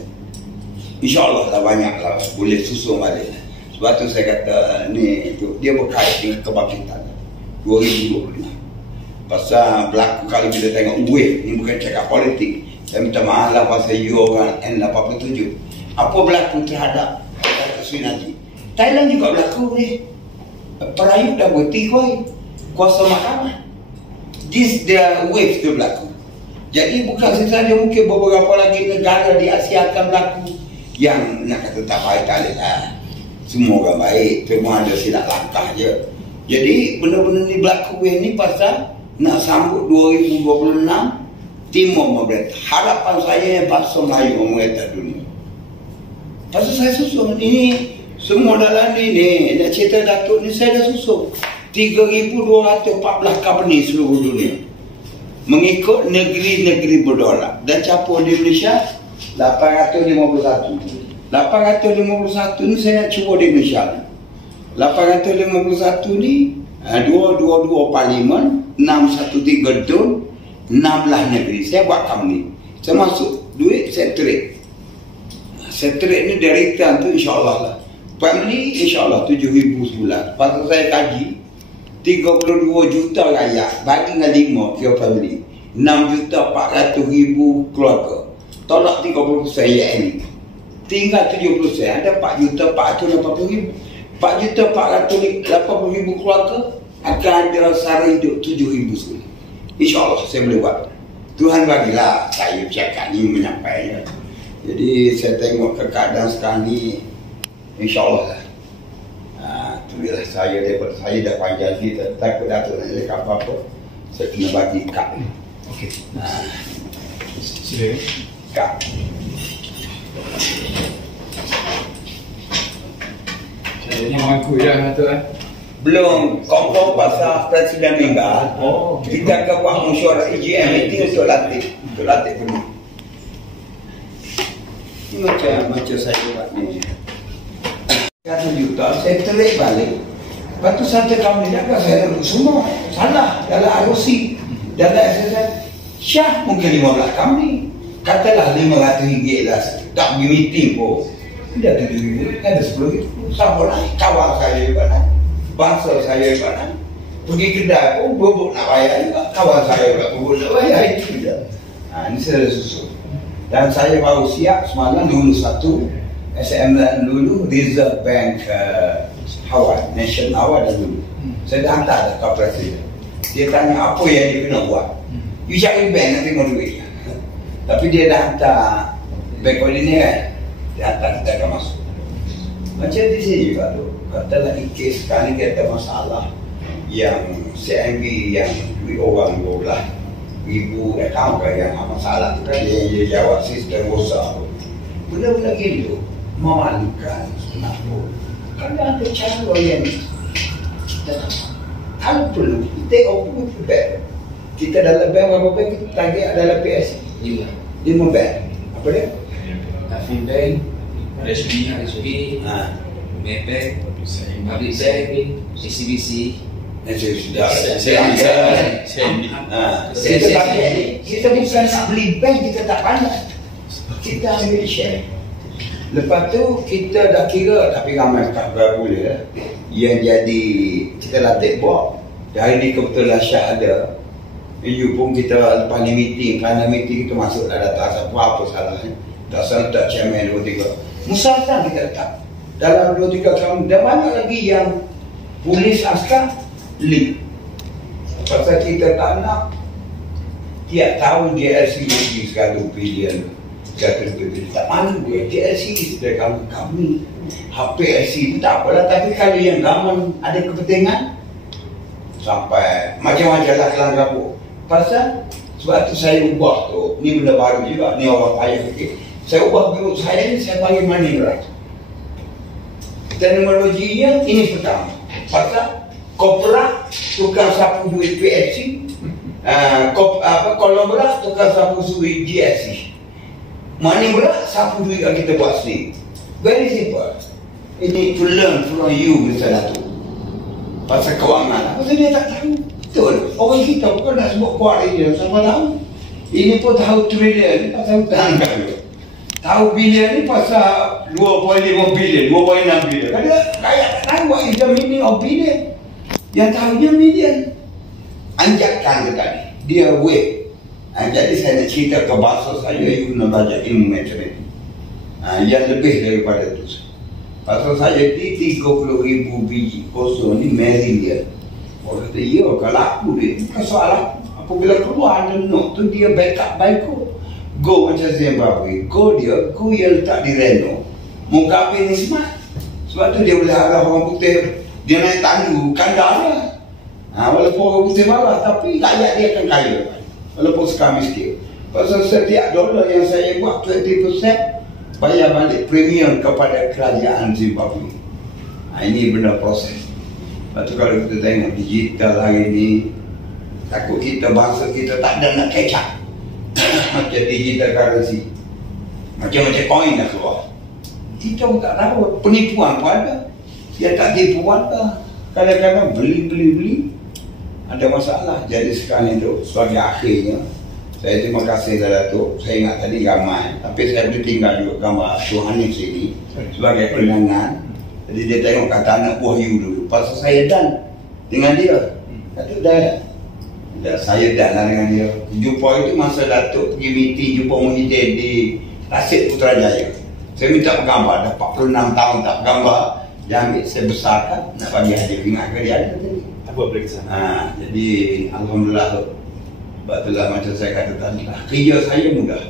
InsyaAllah lah banyak lah, boleh susun balik. Sebab tu saya kata ni dia berkait dengan kebangkitan 2026. Pasal berlaku kalau kita tengok wave ni, bukan cakap politik. Saya minta maaf lah pasal you orang N87. Apa berlaku terhadap Datuk Seri Najib? Thailand juga berlaku ni. Perayuk dah berhenti kuasa mahkamah. This the wave tu berlaku. Jadi bukan sahaja, mungkin beberapa lagi negara di Asia akan berlaku. Yang nak kata tak baik tak boleh lah. Semua orang baik, memang ada silap langkah je. Jadi benda-benda ni berlaku ni pasal nak sambut 2026 Timur memerintah. Harapan saya yang bangsa Melayu memerintah dunia. Pasal saya susun ini semua dalam ni nak cerita Datuk ni saya dah susun 3,214 company seluruh dunia mengikut negeri-negeri berdolar dan campur di Malaysia 851 ni saya nak cuba di Malaysia ni. 851 ni 222 parlimen, 613 dun, 16 negeri. Saya buat company, saya masuk duit, saya trade. Saya trade ni dari return tu insyaAllah lah. Family insyaAllah 7,000 sebulan. Pasal saya kaji 32 juta rakyat bagi dengan 5 kira family, 6,400,000 keluarga. Tolak 30% YN, tinggal 70%. Ada 4,480,000. 4,480,000 keluarga akan ada sara hidup 7,000 sebulan. InsyaAllah saya boleh buat. Tuhan bagilah saya cakap ni menyampaikan. Jadi saya tengok ke keadaan sekarang ni, InsyaAllah lah. Itulah saya daripada saya dah panjang kita, takut Datuk nak cakap apa-apa, saya kena bagi kad ni. Okey. Sila. Kak. Saya ni mengaku dah tu Belum confirm pasal Presiden meninggal. Kita akan buat mesyuarat EGM meeting untuk latih penuh. Ini macam saya buat ni. 1 juta, saya terik balik. Lepas tu satu kami jaga saya semua. Salah dalam ROC, dalam SSN. Syah mungkin 15 kami. Katalah RM500 lah. Tak pergi meeting pun. Tidak RM7,000, ada RM10,000. Siapa lah? Kawan saya juga lah. Bangsa saya juga lah. Pergi kedai pun bubuk nak bayar juga. Kawan saya juga bubuk nak bayar. Itu je. Ini saya susun. Dan saya baru siap semalam dulu satu. SMN dulu, Reserve Bank Hawaii, National Hawaii dan dulu. Saya dah hantar ke Presiden. Dia tanya apa yang dia kena buat. You cari bank nanti mau duit. Tapi dia dah hantar bank koordinat kan. Dia hantar kita akan masuk. Macam di sini juga tu. Katalah kes sekali kita masalah yang CMB yang duit orang 12,000 account yang masalah tu kan dia jawab sistem rosak tu. Benda-benda gitu memalukan sebenarnya. Kerana ada cara yang kita kalau perlu kita open bank. Kita dalam bank berapa bank kita tagih adalah PS 5 bank. Apa dia? Afin Bank, RSB, Maybank, Public Bank, CCBC. Kita bukan nak beli bank, kita tak pandai. Kita ambil share. Lepas tu kita dah kira, tapi ramai kakak boleh yang jadi kita latih buat. Hari ni kebetulan Syah ada. You pun kita lepas ni meeting, kerana meeting kita masuk dah data apa salah. Tak salah tak chairman 2-3. Musyawarah kita letak. Dalam 2-3 tahun dah banyak lagi yang polis askar lead. Pasal kita tak nak tiap tahun DLC lagi sekali pilihan. Kata tak malu dia DLC sudah kami HPLC itu tak apalah, tapi kalau yang government ada kepentingan sampai macam-macam lah kelang kabut. Pasal sebab tu saya ubah tu, ni benda baru juga, ni orang payah fikir. Saya ubah grup saya ni, saya panggil money right. Teknologinya ini pertama. Pasal Kopra tukar sapu duit PSC, Kolobra tukar sapu duit GSC. Money pula sapu duit yang kita buat sendiri. Very simple. Ini to learn from you misalnya tu. Pasal kewangan. Pasal dia tak tahu. Betul. Orang kita bukan nak sebut kuat dia sama tahu. Ini pun tahu trillion ni pasal hutang kan. Tahu bilion ni pasal 2.5 bilion, 2.6 bilion. Ada kaya tak tahu what is the meaning of billion. Yang tahunya million. Anjakkan ke tadi. Dia wave. Jadi saya nak cerita ke bahasa saya, you nak belajar ilmu matematik. Yang lebih daripada itu. Pasal saya di 30,000 biji kosong ni million. Orang kata, ya kalau aku dia, bukan soal aku. Apabila keluar ada note tu, dia backup by Go. Go macam Zimbabwe. Go dia, Go yang letak di Reno. Muka ni smart. Sebab tu dia boleh harap orang putih. Dia naik tandu, kandang lah. Walaupun orang putih marah, tapi rakyat dia akan kaya. Walaupun sekarang miskin. Pasal setiap dolar yang saya buat 20% bayar balik premium kepada kerajaan Zimbabwe. Ini benar proses. Lepas tu kalau kita tengok digital hari ni, takut kita bangsa kita tak ada nak catch up. Macam digital currency, macam-macam coin dah keluar. Kita pun tak tahu. Penipuan pun ada. Yang tak tipu pun ada. Kadang-kadang beli ada masalah. Jadi sekarang itu sebagai akhirnya saya terima kasih Datuk. Saya ingat tadi ramai, tapi saya boleh tinggal juga gambar Tuhan di sini sebagai penangan. Jadi dia tengok kata anak buah you dulu. Pasal saya dan dengan dia. Kata dah saya dan lah dengan dia. Jumpa itu masa Datuk pergi meeting jumpa Muhyiddin di Tasik Putrajaya. Saya minta bergambar, dah 46 tahun tak bergambar. Dia ambil saya besarkan, nak bagi hadiah. Ingat ke dia ada tadi? Apa boleh kesana? Jadi Alhamdulillah tu. Sebab itulah macam saya kata tadi lah, kerja saya mudah.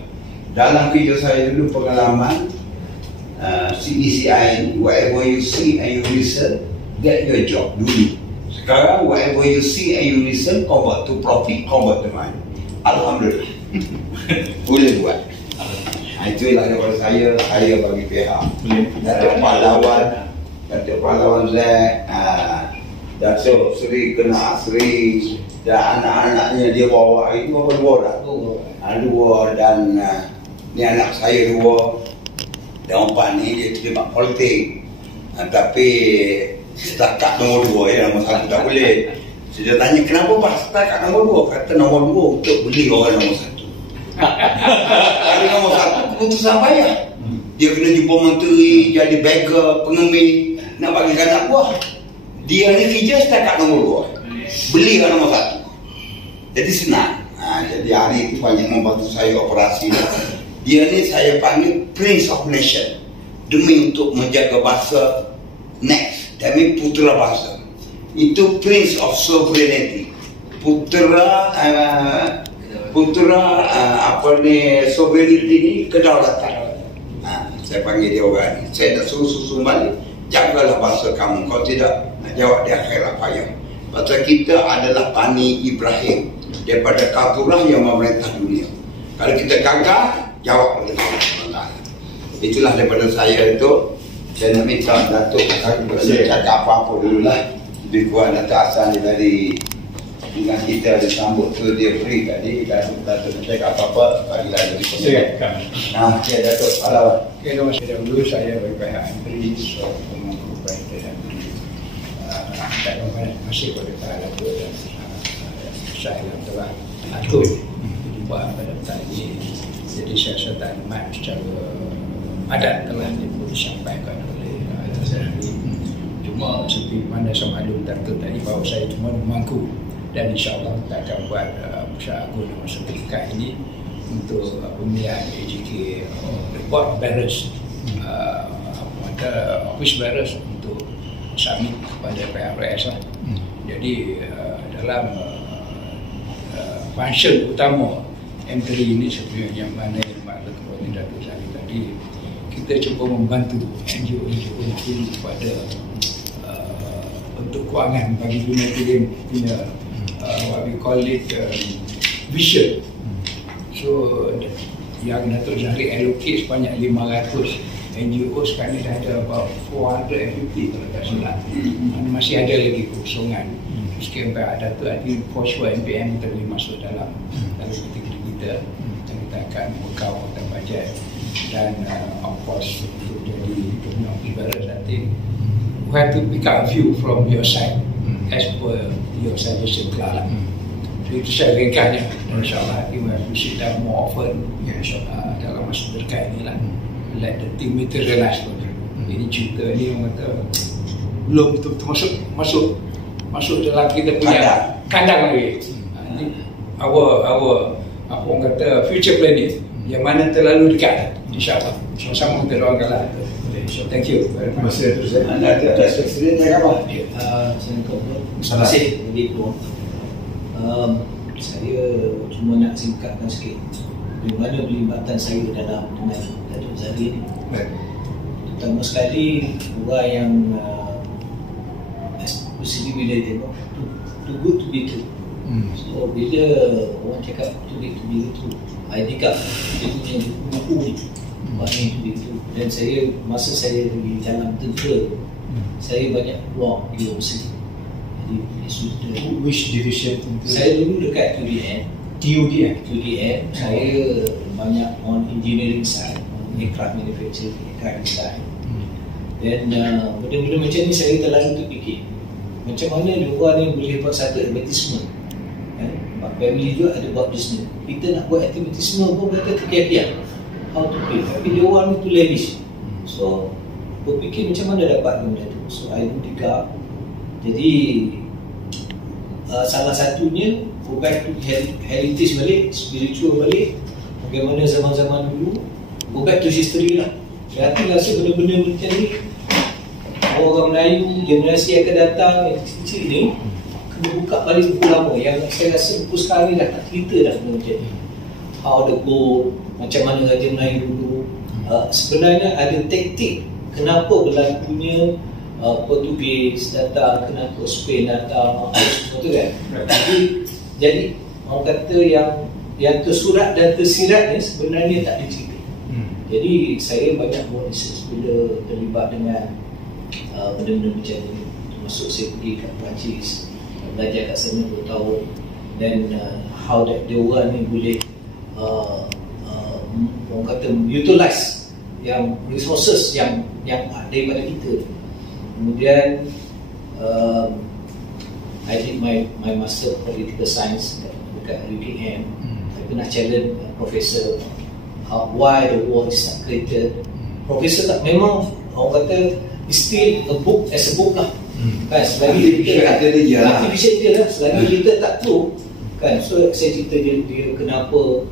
Dalam kerja saya dulu pengalaman CDCI, whatever you see and you listen, get your job dulu. Sekarang whatever you see and you listen, convert to profit, convert to money. Alhamdulillah. Boleh buat. itulah daripada saya bagi pihak Datuk Pahlawan Zek, Datuk Seri Kena Asri dan anak-anaknya dia bawa itu dua dan ni anak saya dua dan empat ni dia terlibat politik, tapi setakat nombor 2 ya, nombor 1 tak boleh. Saya tanya kenapa Pak setakat nombor 2, kata nombor 2 untuk beli orang nombor 1. Kalau nombor 1 keputusan payah, dia kena jumpa menteri, jadi beggar, pengemis, nak bagi anak buah. Dia ni kerja setakat nombor 2, beli orang nombor 1. Jadi senang. Jadi hari itu banyak membantu saya operasi. Dia ni saya panggil Prince of Nation, demi untuk menjaga bahasa next, demi putera bahasa. Itu Prince of Sovereignty, putera sovereignty ni kedaulatan. Saya panggil dia orang ni, saya nak suruh balik, jagalah bahasa kamu, kalau tidak nak jawab di akhirat payah. Pasal kita adalah Bani Ibrahim, daripada katurah yang memerintah dunia. Kalau kita gagal, jawab oleh Allah. Itulah daripada saya itu. Saya nak minta Datuk cakap apa-apa dulu lah. Lebih kurang Datuk Hassan dari dengan kita ada sambut tu dia free tadi. Datuk nak cakap apa-apa bagilah dari Silakan. Ya Datuk Pahlawan. Okay, masih dahulu saya bagi pihak Andri, pemangku pihak Andri. Dan masih boleh pihak Datuk dan saya yang telah atur buat pada tadi. Jadi saya tak ada secara adat telah disampaikan oleh saya. Cuma seperti mana sama ada Datuk tadi bahawa saya cuma memangku, dan insyaAllah kita akan buat Pusat Agung Masa Ketika ini untuk pemilihan AJK Board Bearers, Office Bearers untuk submit kepada PRS lah. Jadi dalam function utama M3 ini sebenarnya yang mana yang dimaksud oleh Datuk Sari tadi, kita cuba membantu NGO-NGO itu kepada untuk kewangan bagi dunia film punya what we call it vision. So yang Datuk Zahri allocate sebanyak 500 NGO, sekarang ni dah ada about 450 kalau tak salah. Masih ada lagi kekosongan. Sekian banyak Datuk nanti for sure MPM kita boleh masuk dalam kita akan bekal dan bajet dan of course untuk jadi dunia ibarat nanti we have to pick up a few from your side as per your suggestion lah. So itu saya ringkasnya. InsyaAllah we have to sit down more often dalam masa terkait ni lah, let the team materialize. Ini cerita ni orang kata belum betul-betul masuk dalam kita punya kandang lagi. Ini our apa orang kata future planning yang mana terlalu dekat. InsyaAllah sama-sama kita doakan lah. Thank you. Terima kasih. Ada seksiden yang apa? Terima kasih. Saya cuma nak singkatkan sikit bagaimana pelibatan saya dengan Datuk Zahri ini. Pertama sekali, orang yang especially bila tengok too good to be true. So bila orang cakap too good to be true, I think dia punya buku ni maknanya too good to be true. Dan saya, masa saya di dalam tentera, saya banyak keluar di luar sini. Which division? Saya dulu dekat TUDM. Saya banyak on engineering side, on aircraft manufacturing, aircraft design. Dan benda-benda macam ni saya terlalu terfikir macam mana diorang ni boleh buat satu advertisement. Family juga ada buat bisnes, kita nak buat advertisement pun mereka terkiak-kiak how to pay, tapi diorang ni tu lavish. So berfikir macam mana dapat benda tu. So I do pick up. Jadi salah satunya go back to heritage balik, spiritual balik, bagaimana zaman-zaman dulu, go back to history lah. Saya rasa benda-benda macam ni orang Melayu generasi akan datang yang kecil ni kena buka balik buku lama yang saya rasa buku sekarang ni dah tak cerita dah benda macam ni. How the gold, macam mana Raja Melayu dulu. Sebenarnya ada taktik kenapa berlakunya Portugis datang, kenapa Spain datang, betul kan? Jadi orang kata yang tersurat dan tersirat ni sebenarnya tak dicerita. Jadi saya banyak buat research bila terlibat dengan benda-benda macam ni. Termasuk saya pergi kat Perancis, belajar kat sana 2 tahun, dan how that dia orang ni boleh orang kata utilize yang resources yang daripada kita. Kemudian I did my master political science dekat UKM. Saya pernah challenge profesor why the war is not created. Profesor tak, memang orang kata still a book as a book lah. Kan, selagi kita artificial dia lah, selagi kita tak tahu kan. So saya cerita dia kenapa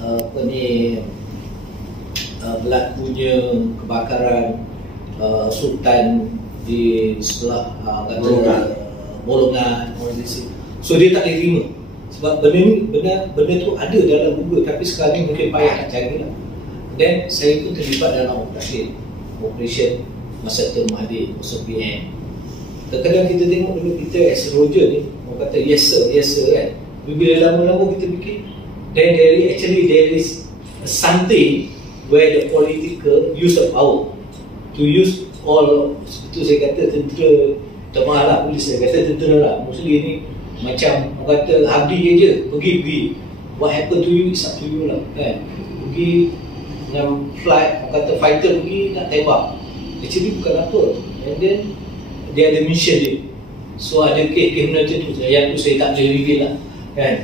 apa ni berlakunya kebakaran Sultan di sebelah Bolongan. So dia tak boleh terima sebab benda tu ada dalam Google, tapi sekarang ni mungkin payah nak cari lah. Dan saya pun terlibat dalam operation masa term Mahathir, OPM. Kadang-kadang kita tengok dulu kita as a Roger ni, orang kata yes sir kan. Bila lama-lama kita fikir, then there is something where the political use of power to use all, itu saya kata tentera, tak mahal lah polis, saya kata tentera lah. Mostly ni macam orang kata habdi je, pergi what happen to you is up to you lah kan. Pergi dengan flight, orang kata fighter pergi nak tembak, actually bukan apa, and then dia ada mission dia. So ada kes benda macam tu, yang tu saya tak boleh reveal lah kan.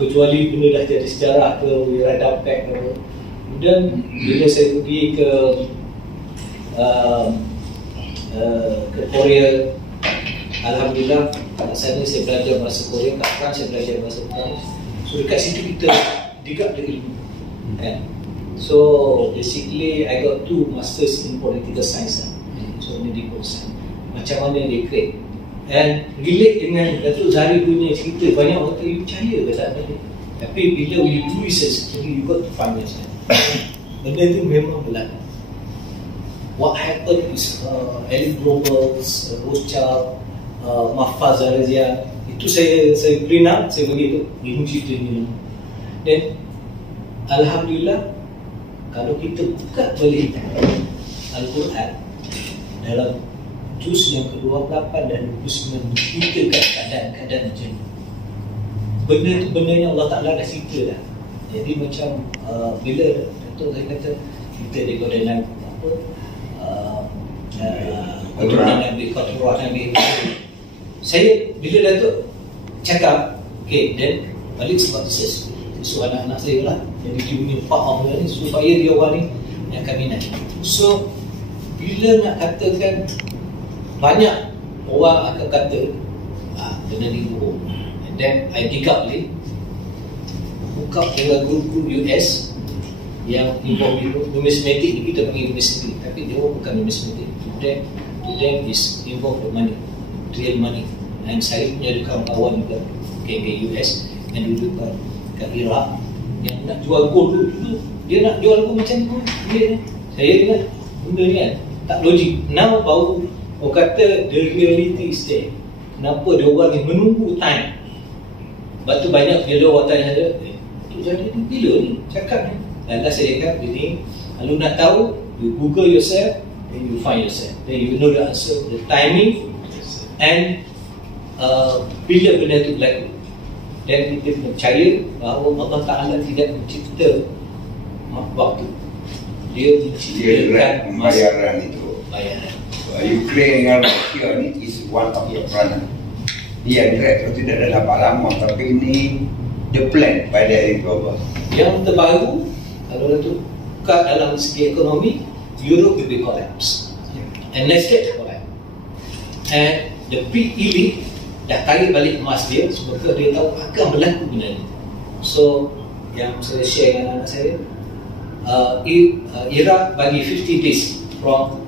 Kecuali benda dah jadi sejarah ke Wirada Pack ke. Kemudian bila saya pergi ke Korea, alhamdulillah kat sana saya belajar bahasa Korea, kat France saya belajar bahasa Perancis. So dekat situ kita digap dari ilmu kan. So basically I got 2 masters in political science lah. So medical science, macam mana dia create and relate dengan Datuk Zahari punya cerita. Banyak orang kata you percaya ke tak ada, tapi bila you do research you got to find yourself. Benda tu memang berlaku. What happened is Elite Globals, Rothschild, Mahfaz Zarazia, itu saya print out, saya bagi tu ilmu cerita ni. Dan alhamdulillah kalau kita buka balik Al-Quran dalam juz yang ke-28 dan 29, kita kat keadaan-keadaan macam ni. Benda tu bendanya Allah Ta'ala dah cerita dah. Jadi macam bila Datuk saya kata kita dekat dalam apa Qur'an Nabi, saya bila Datuk cakap okay, then balik sebab research. So anak-anak saya lah, jadi dia punya faham ni supaya dia orang ni yang akan minat. So bila nak katakan, banyak orang akan kata benda ni bohong. And then I dig up ni, buka dengan guru-guru US yang involve numismatic ni, kita panggil numismatic, tapi dia bukan numismatic. To them is involved the money, real money. And saya punya kawan-kawan juga ke US yang duduk kat Iraq yang nak jual gold dulu, dia nak jual gold macam tu dia. Saya ingat benda ni kan tak logik. Now baru orang kata the reality is there. Kenapa dia orang ni menunggu time? Sebab tu banyak bila orang tanya dia, tu jadi ni bila ni cakap ni. Dan saya cakap ini, kalau nak tahu, you Google yourself, then you find yourself, then you know the answer, the timing, and bila benda tu berlaku. Dan kita percaya bahawa Allah Ta'ala tidak mencipta waktu, dia menciptakan pembayaran itu. Bayaran. Ukraine dengan Rusia ni is one of your peranan. Dia direct tu tidak ada dapat lama, tapi ini the plan by the Elite Global. Yang terbaru, kalau itu buka dalam segi ekonomi, Europe will be collapse, and Nasdaq collapse, and the big elite dah tarik balik emas dia sebab dia tahu akan berlaku benda ni. So yang saya share dengan anak saya, Iraq bagi 50 days from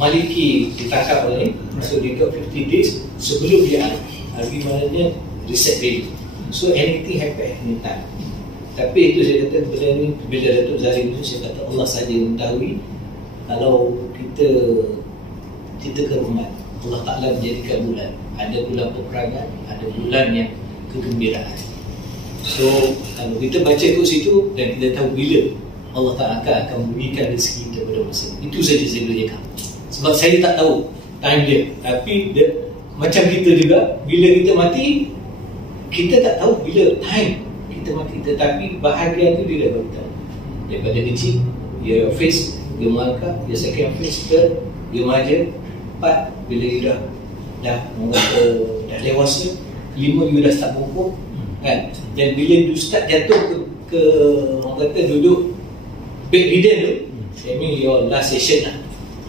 Maliki ditangkap oleh ni, so dia got 50 days sebelum dia hari maknanya reset value. So anything happen anytime. Tapi itu saya kata benda ni, bila Datuk Zahari itu saya kata Allah saja mengetahui. Kalau kita kehormat, Allah Ta'ala menjadikan bulan, ada bulan peperangan, ada bulan yang kegembiraan. So kalau kita baca kat situ dan kita tahu bila Allah Ta'ala akan memberikan rezeki kita pada masa itu. Itu saja saya boleh cakap. Sebab saya tak tahu time dia. Tapi dia, macam kita juga, bila kita mati, kita tak tahu bila time kita mati. Tetapi bahagia tu dia dah beritahu. Daripada kecil, dia face, dia melangkah, dia second face, third, dia meraja, 4, bila dia dah dewasa, 5 dia dah start pokok, kan? Dan bila dia start jatuh ke orang kata duduk bedridden tu, that means your last session lah.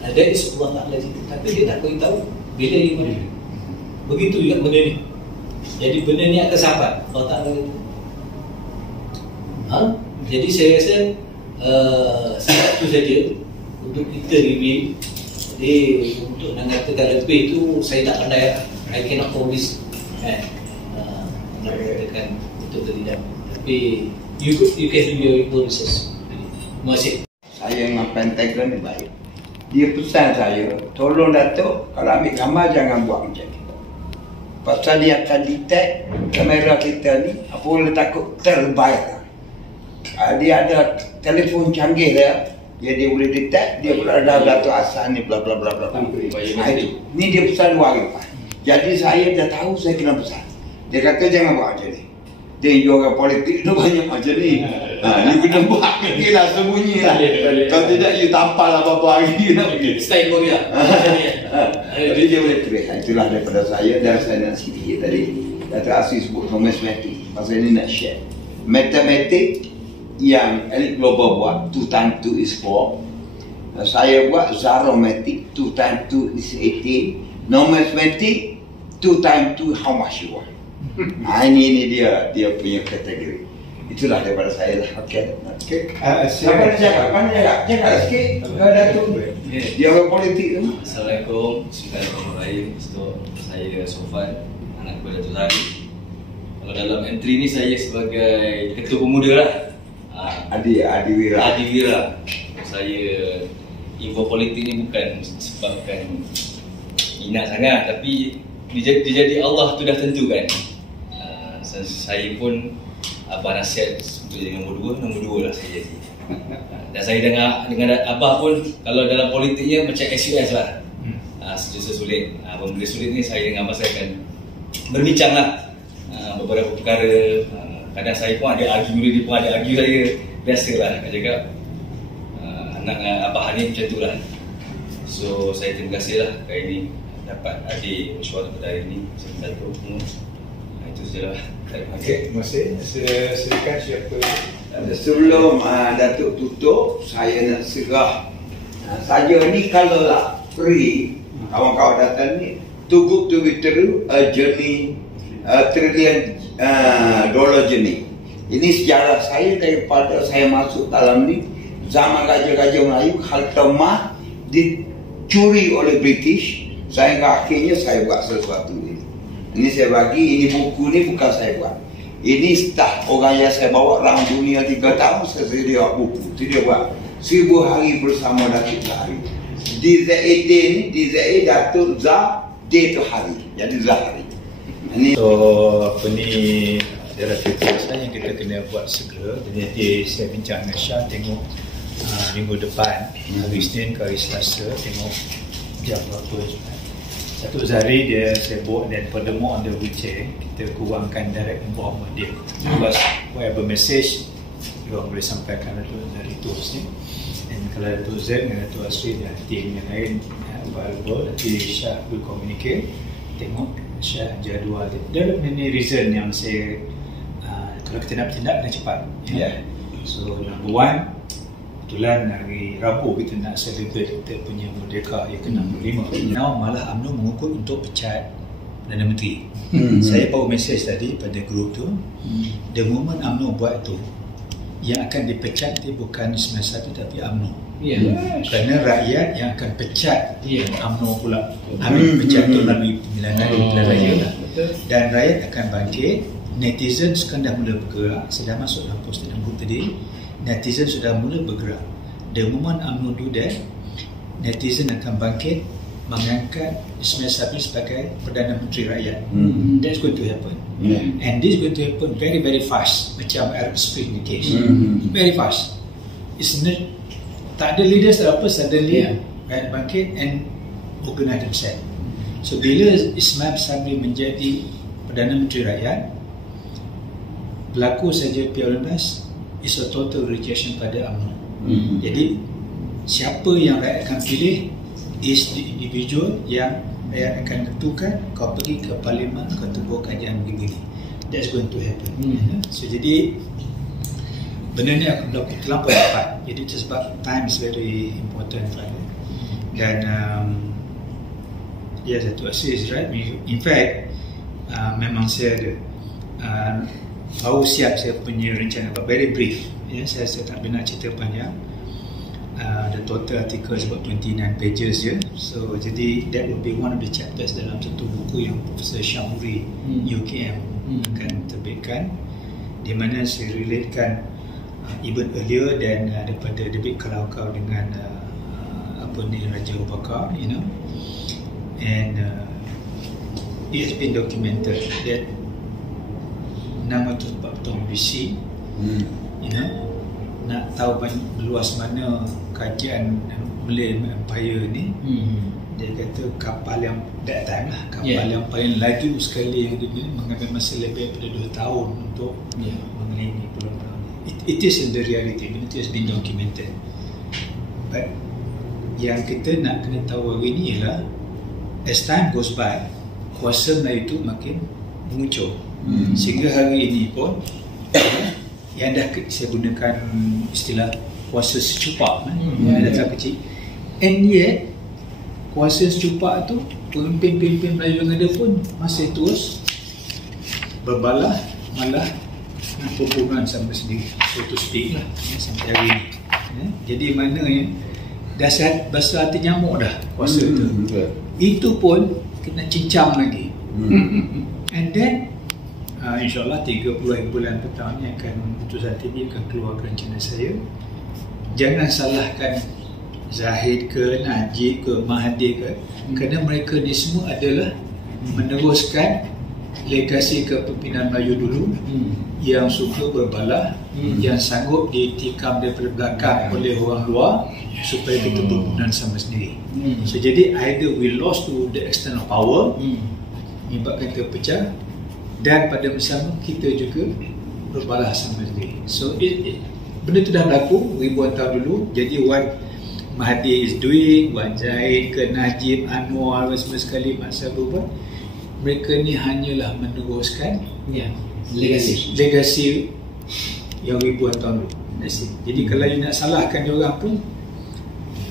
That is Allah Ta'ala cerita. Tapi dia tak beritahu bila dia mati. Begitu juga benda ni. Jadi benda ni akan sahabat Allah Ta'ala kata. Jadi saya rasa sebab tu saja untuk kita review. Jadi untuk nak katakan lebih tu saya tak pandai lah. I cannot promise nak katakan betul atau tidak. Tapi you can do your own research. Terima kasih. Saya dengan Pentagon ni baik. Dia pesan saya, tolong Datuk, kalau ambil gambar jangan buat macam ni. Pasal dia akan detect kamera kita ni, apa boleh takut terbayar. Dia ada telefon canggih dia boleh detect, dia pula ada Datuk Hassan ni bla bla bla bla. Ni dia pesan luar biasa. Jadi saya dah tahu saya kena pesan. Dia kata jangan buat macam ni. Dia orang politik tu banyak macam ni. Ni kena buat lah sembunyi lah. Kalau tidak you tampal apa-apa hari. Style Korea. Jadi dia boleh trace. Itulah daripada saya dan saya nak sikit tadi. Datuk Aziz sebut matematik. Pasal ini nak share. Matematik yang elit global buat 2 times 2 is 4. Saya buat Zaromatic 2 times 2 is 18. Numismatic 2 times 2 how much you want. Ini dia punya kategori. Itulah daripada saya lah. Okey. Siapa nak cakap? Mana cakap? Cakap sikit. Datuk. Dia orang politik tu. Assalamualaikum. Bismillahirrahmanirrahim. Saya Sofan, anak kepada Datuk Zahri. Kalau dalam entry ni saya sebagai ketua pemuda lah. Adiwira. Saya info politik ni bukan sebabkan minat sangat, tapi dia jadi Allah tu dah tentukan. Saya pun Abah nasihat seperti nombor 2 lah saya jadi. Dan saya dengan Abah pun kalau dalam politiknya macam SUS lah. Sejujurnya sulit. Benda sulit ni saya dengan Abah saya akan berbincang lah beberapa perkara. Kadang saya pun ada argue, dia pun ada argue saya. Biasalah nak cakap anak Abah ni macam tu lah. So saya terima kasih lah kali ni dapat adik mesyuarat pada hari ni. Saya satu semua. Itu sajalah. Okey, terima kasih. Silakan siapa. Sebelum Datuk tutup, saya nak serah saja ni kalau lah free kawan-kawan datang ni too good to be true, a journey, $1 trillion journey. Ini sejarah saya daripada saya masuk dalam ni zaman Raja-Raja Melayu, Khaltamah dicuri oleh British, sehingga akhirnya saya buat sesuatu ini. Ini saya bagi, ini buku ni bukan saya buat. Ini staf orang yang saya bawa dalam dunia 3 tahun, saya buat buku. Itu dia buat 1000 hari bersama Datuk Zahri. DZAD ni, DZA Datuk Zah, D tu hari. Jadi Zahri. Ini so apa ni adalah tugas yang kita kena buat segera. Jadi saya bincang dengan Syah, tengok minggu depan hari Isnin ke hari Selasa, tengok jam berapa. Datuk Zahri dia sibuk dan furthermore on the wheelchair, kita kurangkan direct involvement dia. Because whatever message dia boleh sampaikan Datuk Zahri terus ni. Dan kalau Datuk Z dengan Datuk Asri dan tim yang lain available, nanti Syah will communicate, tengok Syah jadual dia. There are many reason yang saya kalau kita nak bertindak kena cepat. So number 1, kebetulan hari Rabu kita nak celebrate kita punya merdeka yang ke-65. Now malah UMNO mengukur untuk pecat Perdana Menteri. Saya bawa mesej tadi pada grup tu. The moment UMNO buat tu, yang akan dipecat dia bukan 91 tapi UMNO. Kerana rakyat yang akan pecat UMNO pula. Pecat tu melalui pemilihan raya. Dan rakyat akan bangkit. Netizen sekarang dah mula bergerak. Saya dah masuk dalam post dalam grup tadi. Netizen sudah mula bergerak. The moment UMNO do that, netizen akan bangkit mengangkat Ismail Sabri sebagai Perdana Menteri Rakyat. That's going to happen. And this is going to happen very very fast, macam Arab Spring ni case. Very fast. tak ada leaders apa suddenly rakyat bangkit and organize themselves. So bila Ismail Sabri menjadi Perdana Menteri Rakyat, berlaku saja P18 is a total rejection pada UMNO. Jadi siapa yang rakyat akan pilih is the individual yang rakyat akan tentukan. Kau pergi ke parlimen, kau tunggu kajian begini. That's going to happen. So jadi benda ni akan berlaku terlampau cepat. Jadi itu sebab time is very important. Dan yes, Datuk Asri is right. In fact, memang saya ada baru siap saya punya rencana, but very brief. Saya tak nak cerita panjang. The total article is about 29 pages je. So jadi that will be one of the chapters dalam satu buku yang Profesor Syamuri UKM akan terbitkan, di mana saya relatekan even earlier dan daripada debit kalau dengan Raja Abu Bakar, and it has been documented that 640 BC, nak tahu luas mana kajian Malay Empire ni, dia kata kapal yang that time lah, kapal yang paling laju sekali yang dunia mengambil masa lebih daripada 2 tahun untuk mengelilingi Pulau Brunei. It is in the reality, it has been documented. But yang kita nak kena tahu hari ni ialah as time goes by, kuasa Melayu itu makin mengucur. Sehingga hari ini pun yang dah saya gunakan istilah kuasa secupak, datang kecil, and yet kuasa secupak tu pemimpin-pemimpin Melayu yang ada pun masih terus berbalah, malah pembunuhan sampai sendiri, so speak lah, sampai hari ini. Jadi mana yang dah besar hati nyamuk dah kuasa tu, itu pun kena cincang lagi. And then InsyaAllah 30 bulan petang ni akan putusan tinggi akan keluar rencana saya. Jangan salahkan Zahid ke, Najib ke, Mahathir ke, kerana mereka ni semua adalah meneruskan legasi kepimpinan Melayu dulu, yang suka berbalah, yang sanggup ditikam daripada belakang oleh orang luar supaya kita berpimpinan sama sendiri. So jadi either we lost to the external power, menyebabkan kita pecah, dan pada masa sama kita juga berbalah sama sendiri. So benda tu dah berlaku ribuan tahun dulu. Jadi what Mahathir is doing, what Zahid ke, Najib, Anwar semua sekali masa berubah, mereka ni hanyalah meneruskan legasi yang ribuan tahun dulu. Jadi kalau you nak salahkan dia orang pun,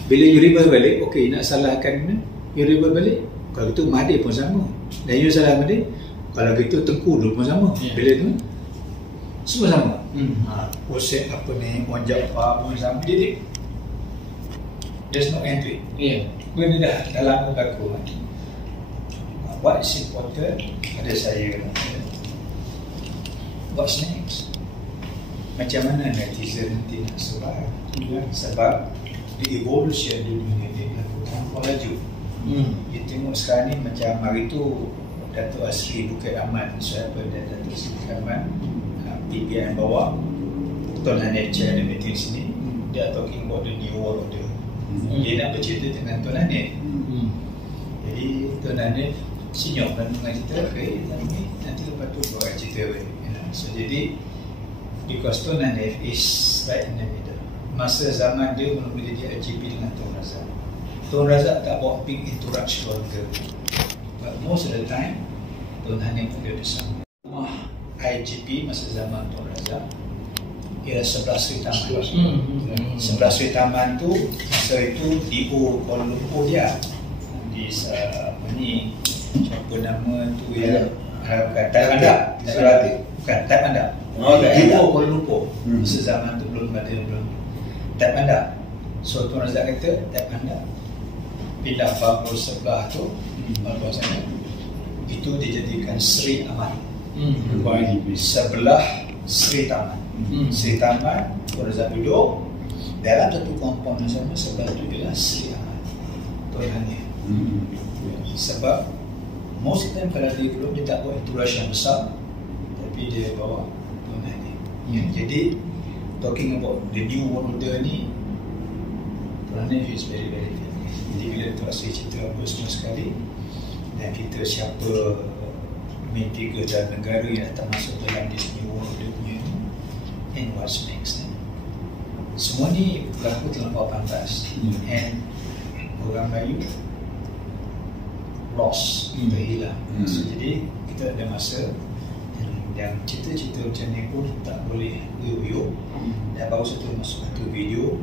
bila you reverse balik, okay, nak salahkan you reverse balik, kalau gitu Mahathir pun sama, dan you salah Mahathir, kalau gitu Tengku dulu pun sama. Bila tu semua sama. Hussein apa ni, Wan Jaafar pun sama. Jadi there's no end to it. Benda dah lama berlaku. What is important pada saya, what's next? Macam mana netizen nanti nak survive? Sebab di evolusi dunia ni terlampau laju. Kita tengok sekarang ni, macam hari tu Datuk Asri Bukit Aman, siapa dan Datuk Asri Bukit Aman, PPN bawa Tuan Hanif chair ada meeting sini, dia talking about the new world order. Dia nak bercerita dengan Tuan Hanif. Jadi Tuan Hanif senyum dan mengajar kita, nanti lepas tu buat cerita. So jadi because Tuan Hanif is right in the middle. Masa zaman dia mula-mula jadi IGP dengan Tuan Razak. Tuan Razak tak bawa big interaction keluarga, but most of the time Tuan Hanif ada bersama. IGP masa zaman Tuan Razak ialah 11 Sri Taman. 11 Sri Taman tu masa itu DO Kuala Lumpur dia, di ni siapa nama tu ya, bukan Taib Anda, bukan Taib Anda, DO Kuala Lumpur. Masa zaman tu belum Taib Anda. So Tuan Razak kata Taib Anda pindah Babur sebelah tu, Babur sana itu dijadikan Sri Aman. Sebelah Sri Taman. Sri Taman, Tuan Razak duduk dalam satu kompon yang sama, sebelah tu ialah Sri Aman, Tuan Hanif. Sebab most of time kalau dia belum, dia tak buat entourage yang besar, tapi dia bawa Tuan Hanif. Jadi talking about the new world order ni, Pranav is very very famous. Jadi bila Tuan Sri cerita apa semua sekali, dan kita siapa main 3 negara yang datang masuk dalam this new world order punya ni, and what's next. Semua ni berlaku terlampau pantas. And orang Melayu lost, kita hilang. So, jadi kita ada masa yang cerita-cerita macam ni pun tak boleh uyuk-uyuk. Dan baru satu masuk satu video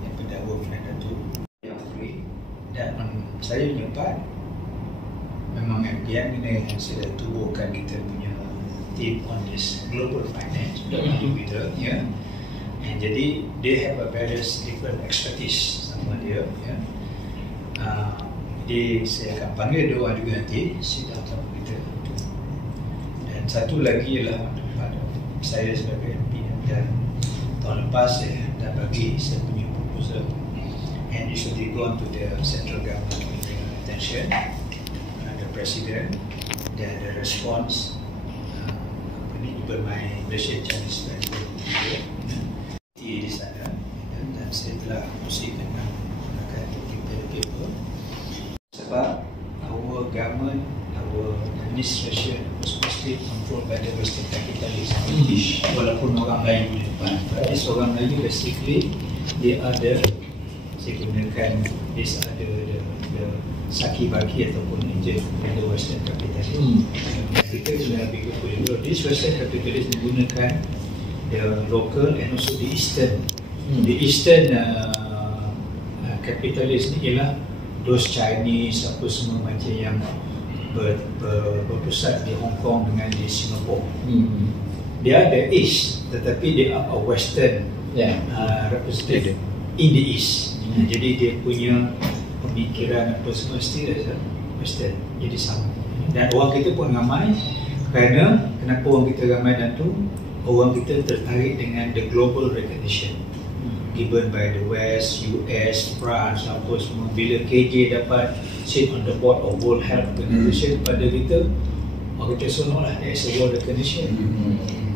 yang pendakwa Fernando Datuk yang free. Dan saya menyempat memang MPN ni yang saya dah tubuhkan kita punya team on this global finance dalam Twitter, ya. And jadi they have a various different expertise sama dia, ya. Jadi saya akan panggil dia orang juga nanti sidang sama kita. Dan satu lagi ialah saya sebagai MP, dan tahun lepas saya dah bagi saya punya proposal, and it should be gone to the central government attention, the president, dan the response even my Malaysian Chinese friend di sana, dan saya telah kongsikan menggunakan paper sebab our government, our administration was mostly controlled by the Western capitalism, walaupun orang Melayu di depan. Tapi orang Melayu basically they are the, saya gunakan these are the saki baki ataupun agent from the Western capitalism. Kita sudah lebih kepada this Western capitalism menggunakan the local and also the eastern. The eastern capitalism ni ialah those Chinese apa semua macam yang berpusat di Hong Kong dengan di Singapore. Dia ada east, tetapi dia are a western representative in the east. Jadi dia punya pemikiran apa semua still as a western, jadi sama. Dan orang kita pun ramai, kerana kenapa orang kita ramai, dan tu orang kita tertarik dengan the global recognition given by the West, US, France, apa semua. Bila KJ dapat sit on the board of World Health Organization, pada kita orang kita seronok lah, there is a world recognition.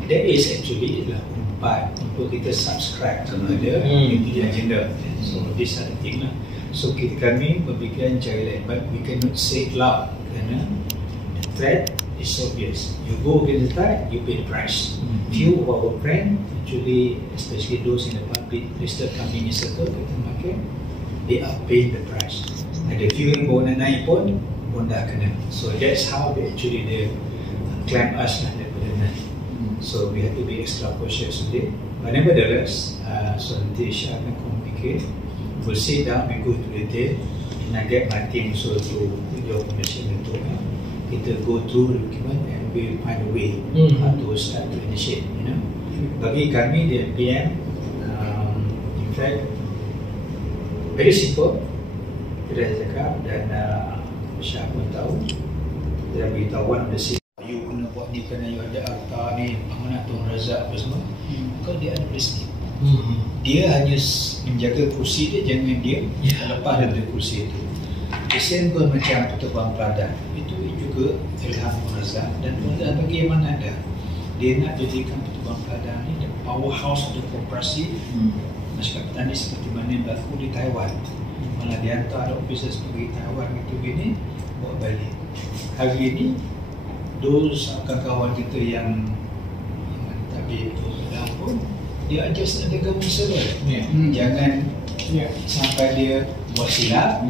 There is actually empat untuk kita subscribe kepada media agenda. So this are the thing lah. So kami berfikiran cara lain, but we cannot say it loud kerana the threat is obvious. You go against the tide, you pay the price. Few of our friends, actually, especially those in the public listed company circle, kita makin, they are paying the price. Ada few yang baru nak naik pun dah kena. So that's how they actually climb us lah daripada naik. So we have to be extra cautious with it. But nevertheless, so nanti Syah akan communicate. We'll sit down, we go to detail, and I get my team also to your commission untuk kita go through the document and we'll find a way to start to initiate. Bagi kami di MPN, in fact, very simple. Kita dah cakap, dan Syah pun tahu, kita dah beritahu one of the same. You kena buat ni kerana you ada harta ni, amanat Tuan Razak apa semua. Kau dia ada prinsip. Dia hanya menjaga kursi dia, jangan dia lepas daripada kursi itu. Kesian pun macam Pertubuhan Peladan, itu juga Ilham Tuan Razak, dan Tuan Razak bagi amanat dah. Dia nak jadikan Pertubuhan Peladan ni the powerhouse of the koperasi masyarakat petani seperti mana yang berlaku di Taiwan. Malah dia hantar ada officers pergi Taiwan itu gini, bawa balik. Hari ini those kawan kita yang tadi itu pun dia adjust dengan government server. Jangan sampai dia buat silap,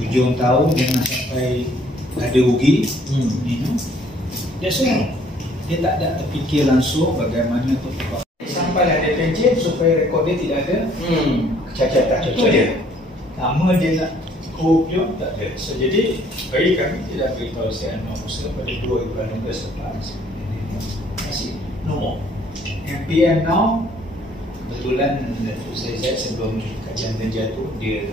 hujung tahun jangan sampai ada rugi. That's all. Dia tak ada terfikir langsung bagaimana tu sampai ada pension supaya rekod dia tidak ada kecacatan. Itu dia. Lama dia nak kopium tak ada. So jadi bagi kami tidak beritahu saya usaha pada 2 bulan lepas masih no more. MPN now kebetulan saya sebelum kajian terjatuh dia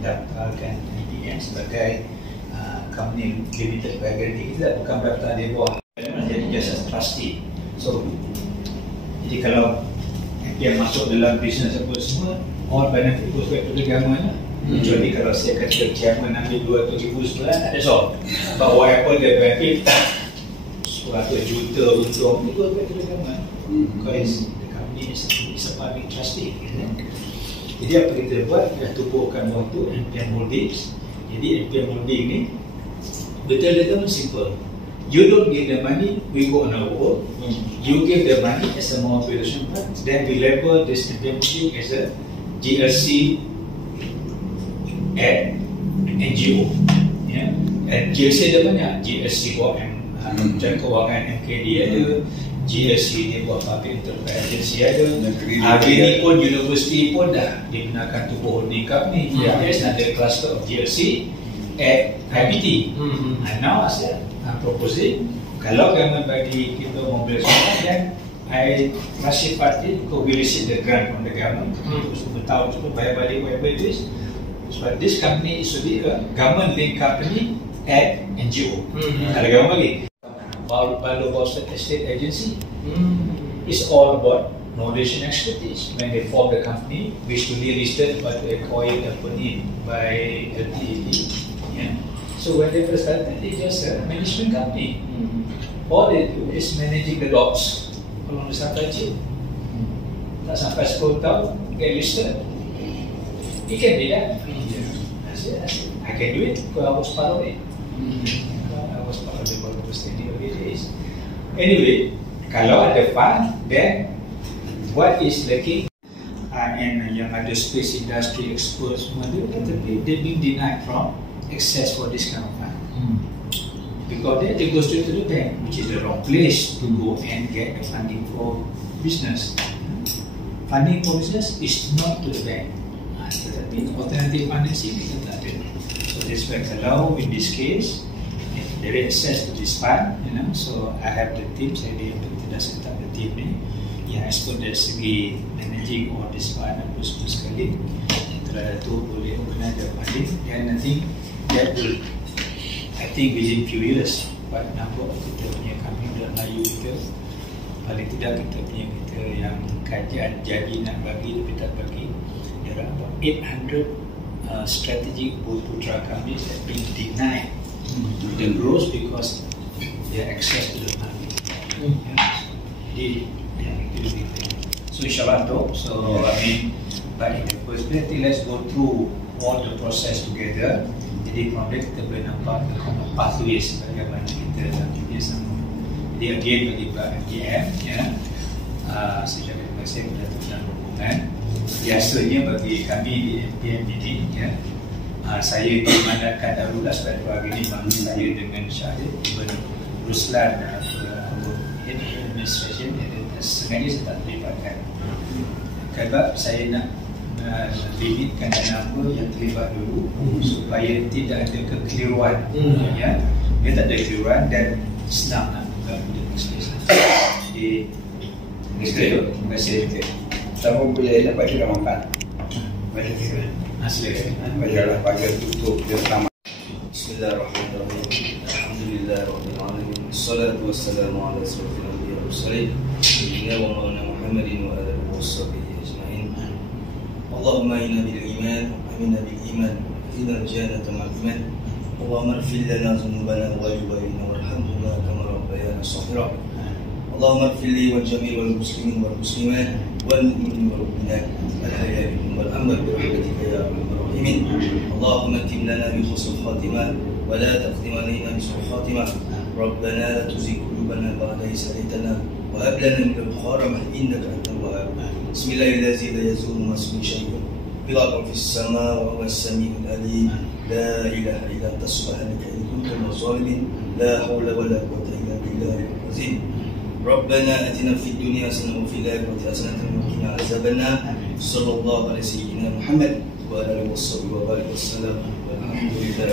daftarkan MPN sebagai company limited liability. Kita bukan daftar dia bawah, jadi just as trustee. So jadi kalau MPN masuk dalam bisnes apa semua, all benefit goes back to the government lah. Kecuali kalau saya kata chairman ambil 200,000 sebulan, that's all. But whatever the benefit, 100 juta untung, it goes back to the government. Because the company is a public trustee. Jadi apa kita buat, kita tubuhkan waktu NPM Holdings. Jadi NPM Holdings ni betul-betul simple. You don't give the money, we go on our own. You give the money as a mobilization fund, then we label this NPM Holdings as a GLC and NGO. Yeah. And GLC ada banyak. GLC buat Kementerian Kewangan MKD ada, GLC ni buat Public Enterprise Agency ada. Hari ni pun universiti pun dah digunakan tubuh holding company. There's another cluster of GLC at IBT. And now I'm proposing, kalau government bagi kita mobilisasi, then I classify it because we receive the grant from the government. So bertahun tu bayar balik whatever it is. So this company is really a government linked company at NGO. Ada government bagi. Balu Estate Agency is all about knowledge and expertise. When they form the company, which to be listed but they acquire the company by LTAD. Yeah. So when they first started, they just a management company. All they do is managing the lots. Kalau dah sampai kecil, tak sampai 10 tahun, get listed. It can be that. I can do it because I was part of it. I was part of the Balu Estate days. Anyway, kalau ada fund, then what is lacking? And yang ada space industry exposed semua tu, tapi they been denied from access for this kind of fund. Because they go straight to the bank, which is the wrong place to go and get the funding for business. Funding for business is not to the bank. Tetapi alternative financing kita tak ada. So this bank allow in this case, there is access to this fund, so I have the team, saya kita dah set up the team ni yang expert dari segi managing all this fund, betul sekali. Antara tu boleh organize the funding, and I think that will, I think within few years, quite number of kita punya company dalam Melayu kita, paling tidak kita yang kajian janji nak bagi tapi tak bagi, there are about 800 strategic putra companies that been denied the growth because their access to the money. So insyaAllah so I mean, but in the first place, let's go through all the process together. Jadi from there kita boleh nampak the common pathways bagaimana kita bersama. Jadi again bagi Pak MPM, sejak terima kasih kepada tuan hubungan. Biasanya bagi kami di MPM ini, saya dimandatkan darurat pada hari ini bagi saya dengan Syahid Ibn Ruslan Head Administration, sengaja saya tak terlibatkan. Sebab saya nak limitkan nama yang terlibat dulu supaya tidak ada kekeliruan. Dia tak ada kekeliruan dan senang nak buka benda bisnes. Jadi terima kasih. Sama boleh dapat juga makan. Silakan. Baca tutup bersama. Bismillahirrahmanirrahim. Alhamdulillahirabbil alamin. Wassalatu wassalamu ala asyrofil anbiya'i wal mursalin sayyidina wa maulana Muhammadin wa alihi washabbihi ajma'in. Allahumma inna bil iman, aminna bil iman, inna jannata ma'al iman. Allahumma ighfir lana dhunubana wa walidaina warhamhuma kama rabbayana shaghira. Allahumma ighfir li wal jami' wal muslimin wal muslimat wal mu'minin wal mu'minat al-ahya'i minhum wal amwat bi rahmatika ya arhamar rahimin. Allahumma atim lana bi husnil khatimah wa la taqdim alaina bi su'il khatimah. Rabbana la tuzigh qulubana ba'da idh hadaytana wa hab lana min ladunka rahmah innaka antal wahhab. Bismillahirrahmanirrahim. La yazulu ma ismi syai'un bilaqan fis sama' wa huwa as-sami'ul alim. La ilaha illa anta subhanaka inni kuntu minaz zalimin. La hawla wa la quwwata illa billahil azim. ربنا آتنا في الدنيا حسنة وفي الآخرة حسنة وقنا عذاب النار. صلى الله على سيدنا محمد وعلى آله وصحبه وبارك وسلم والحمد لله.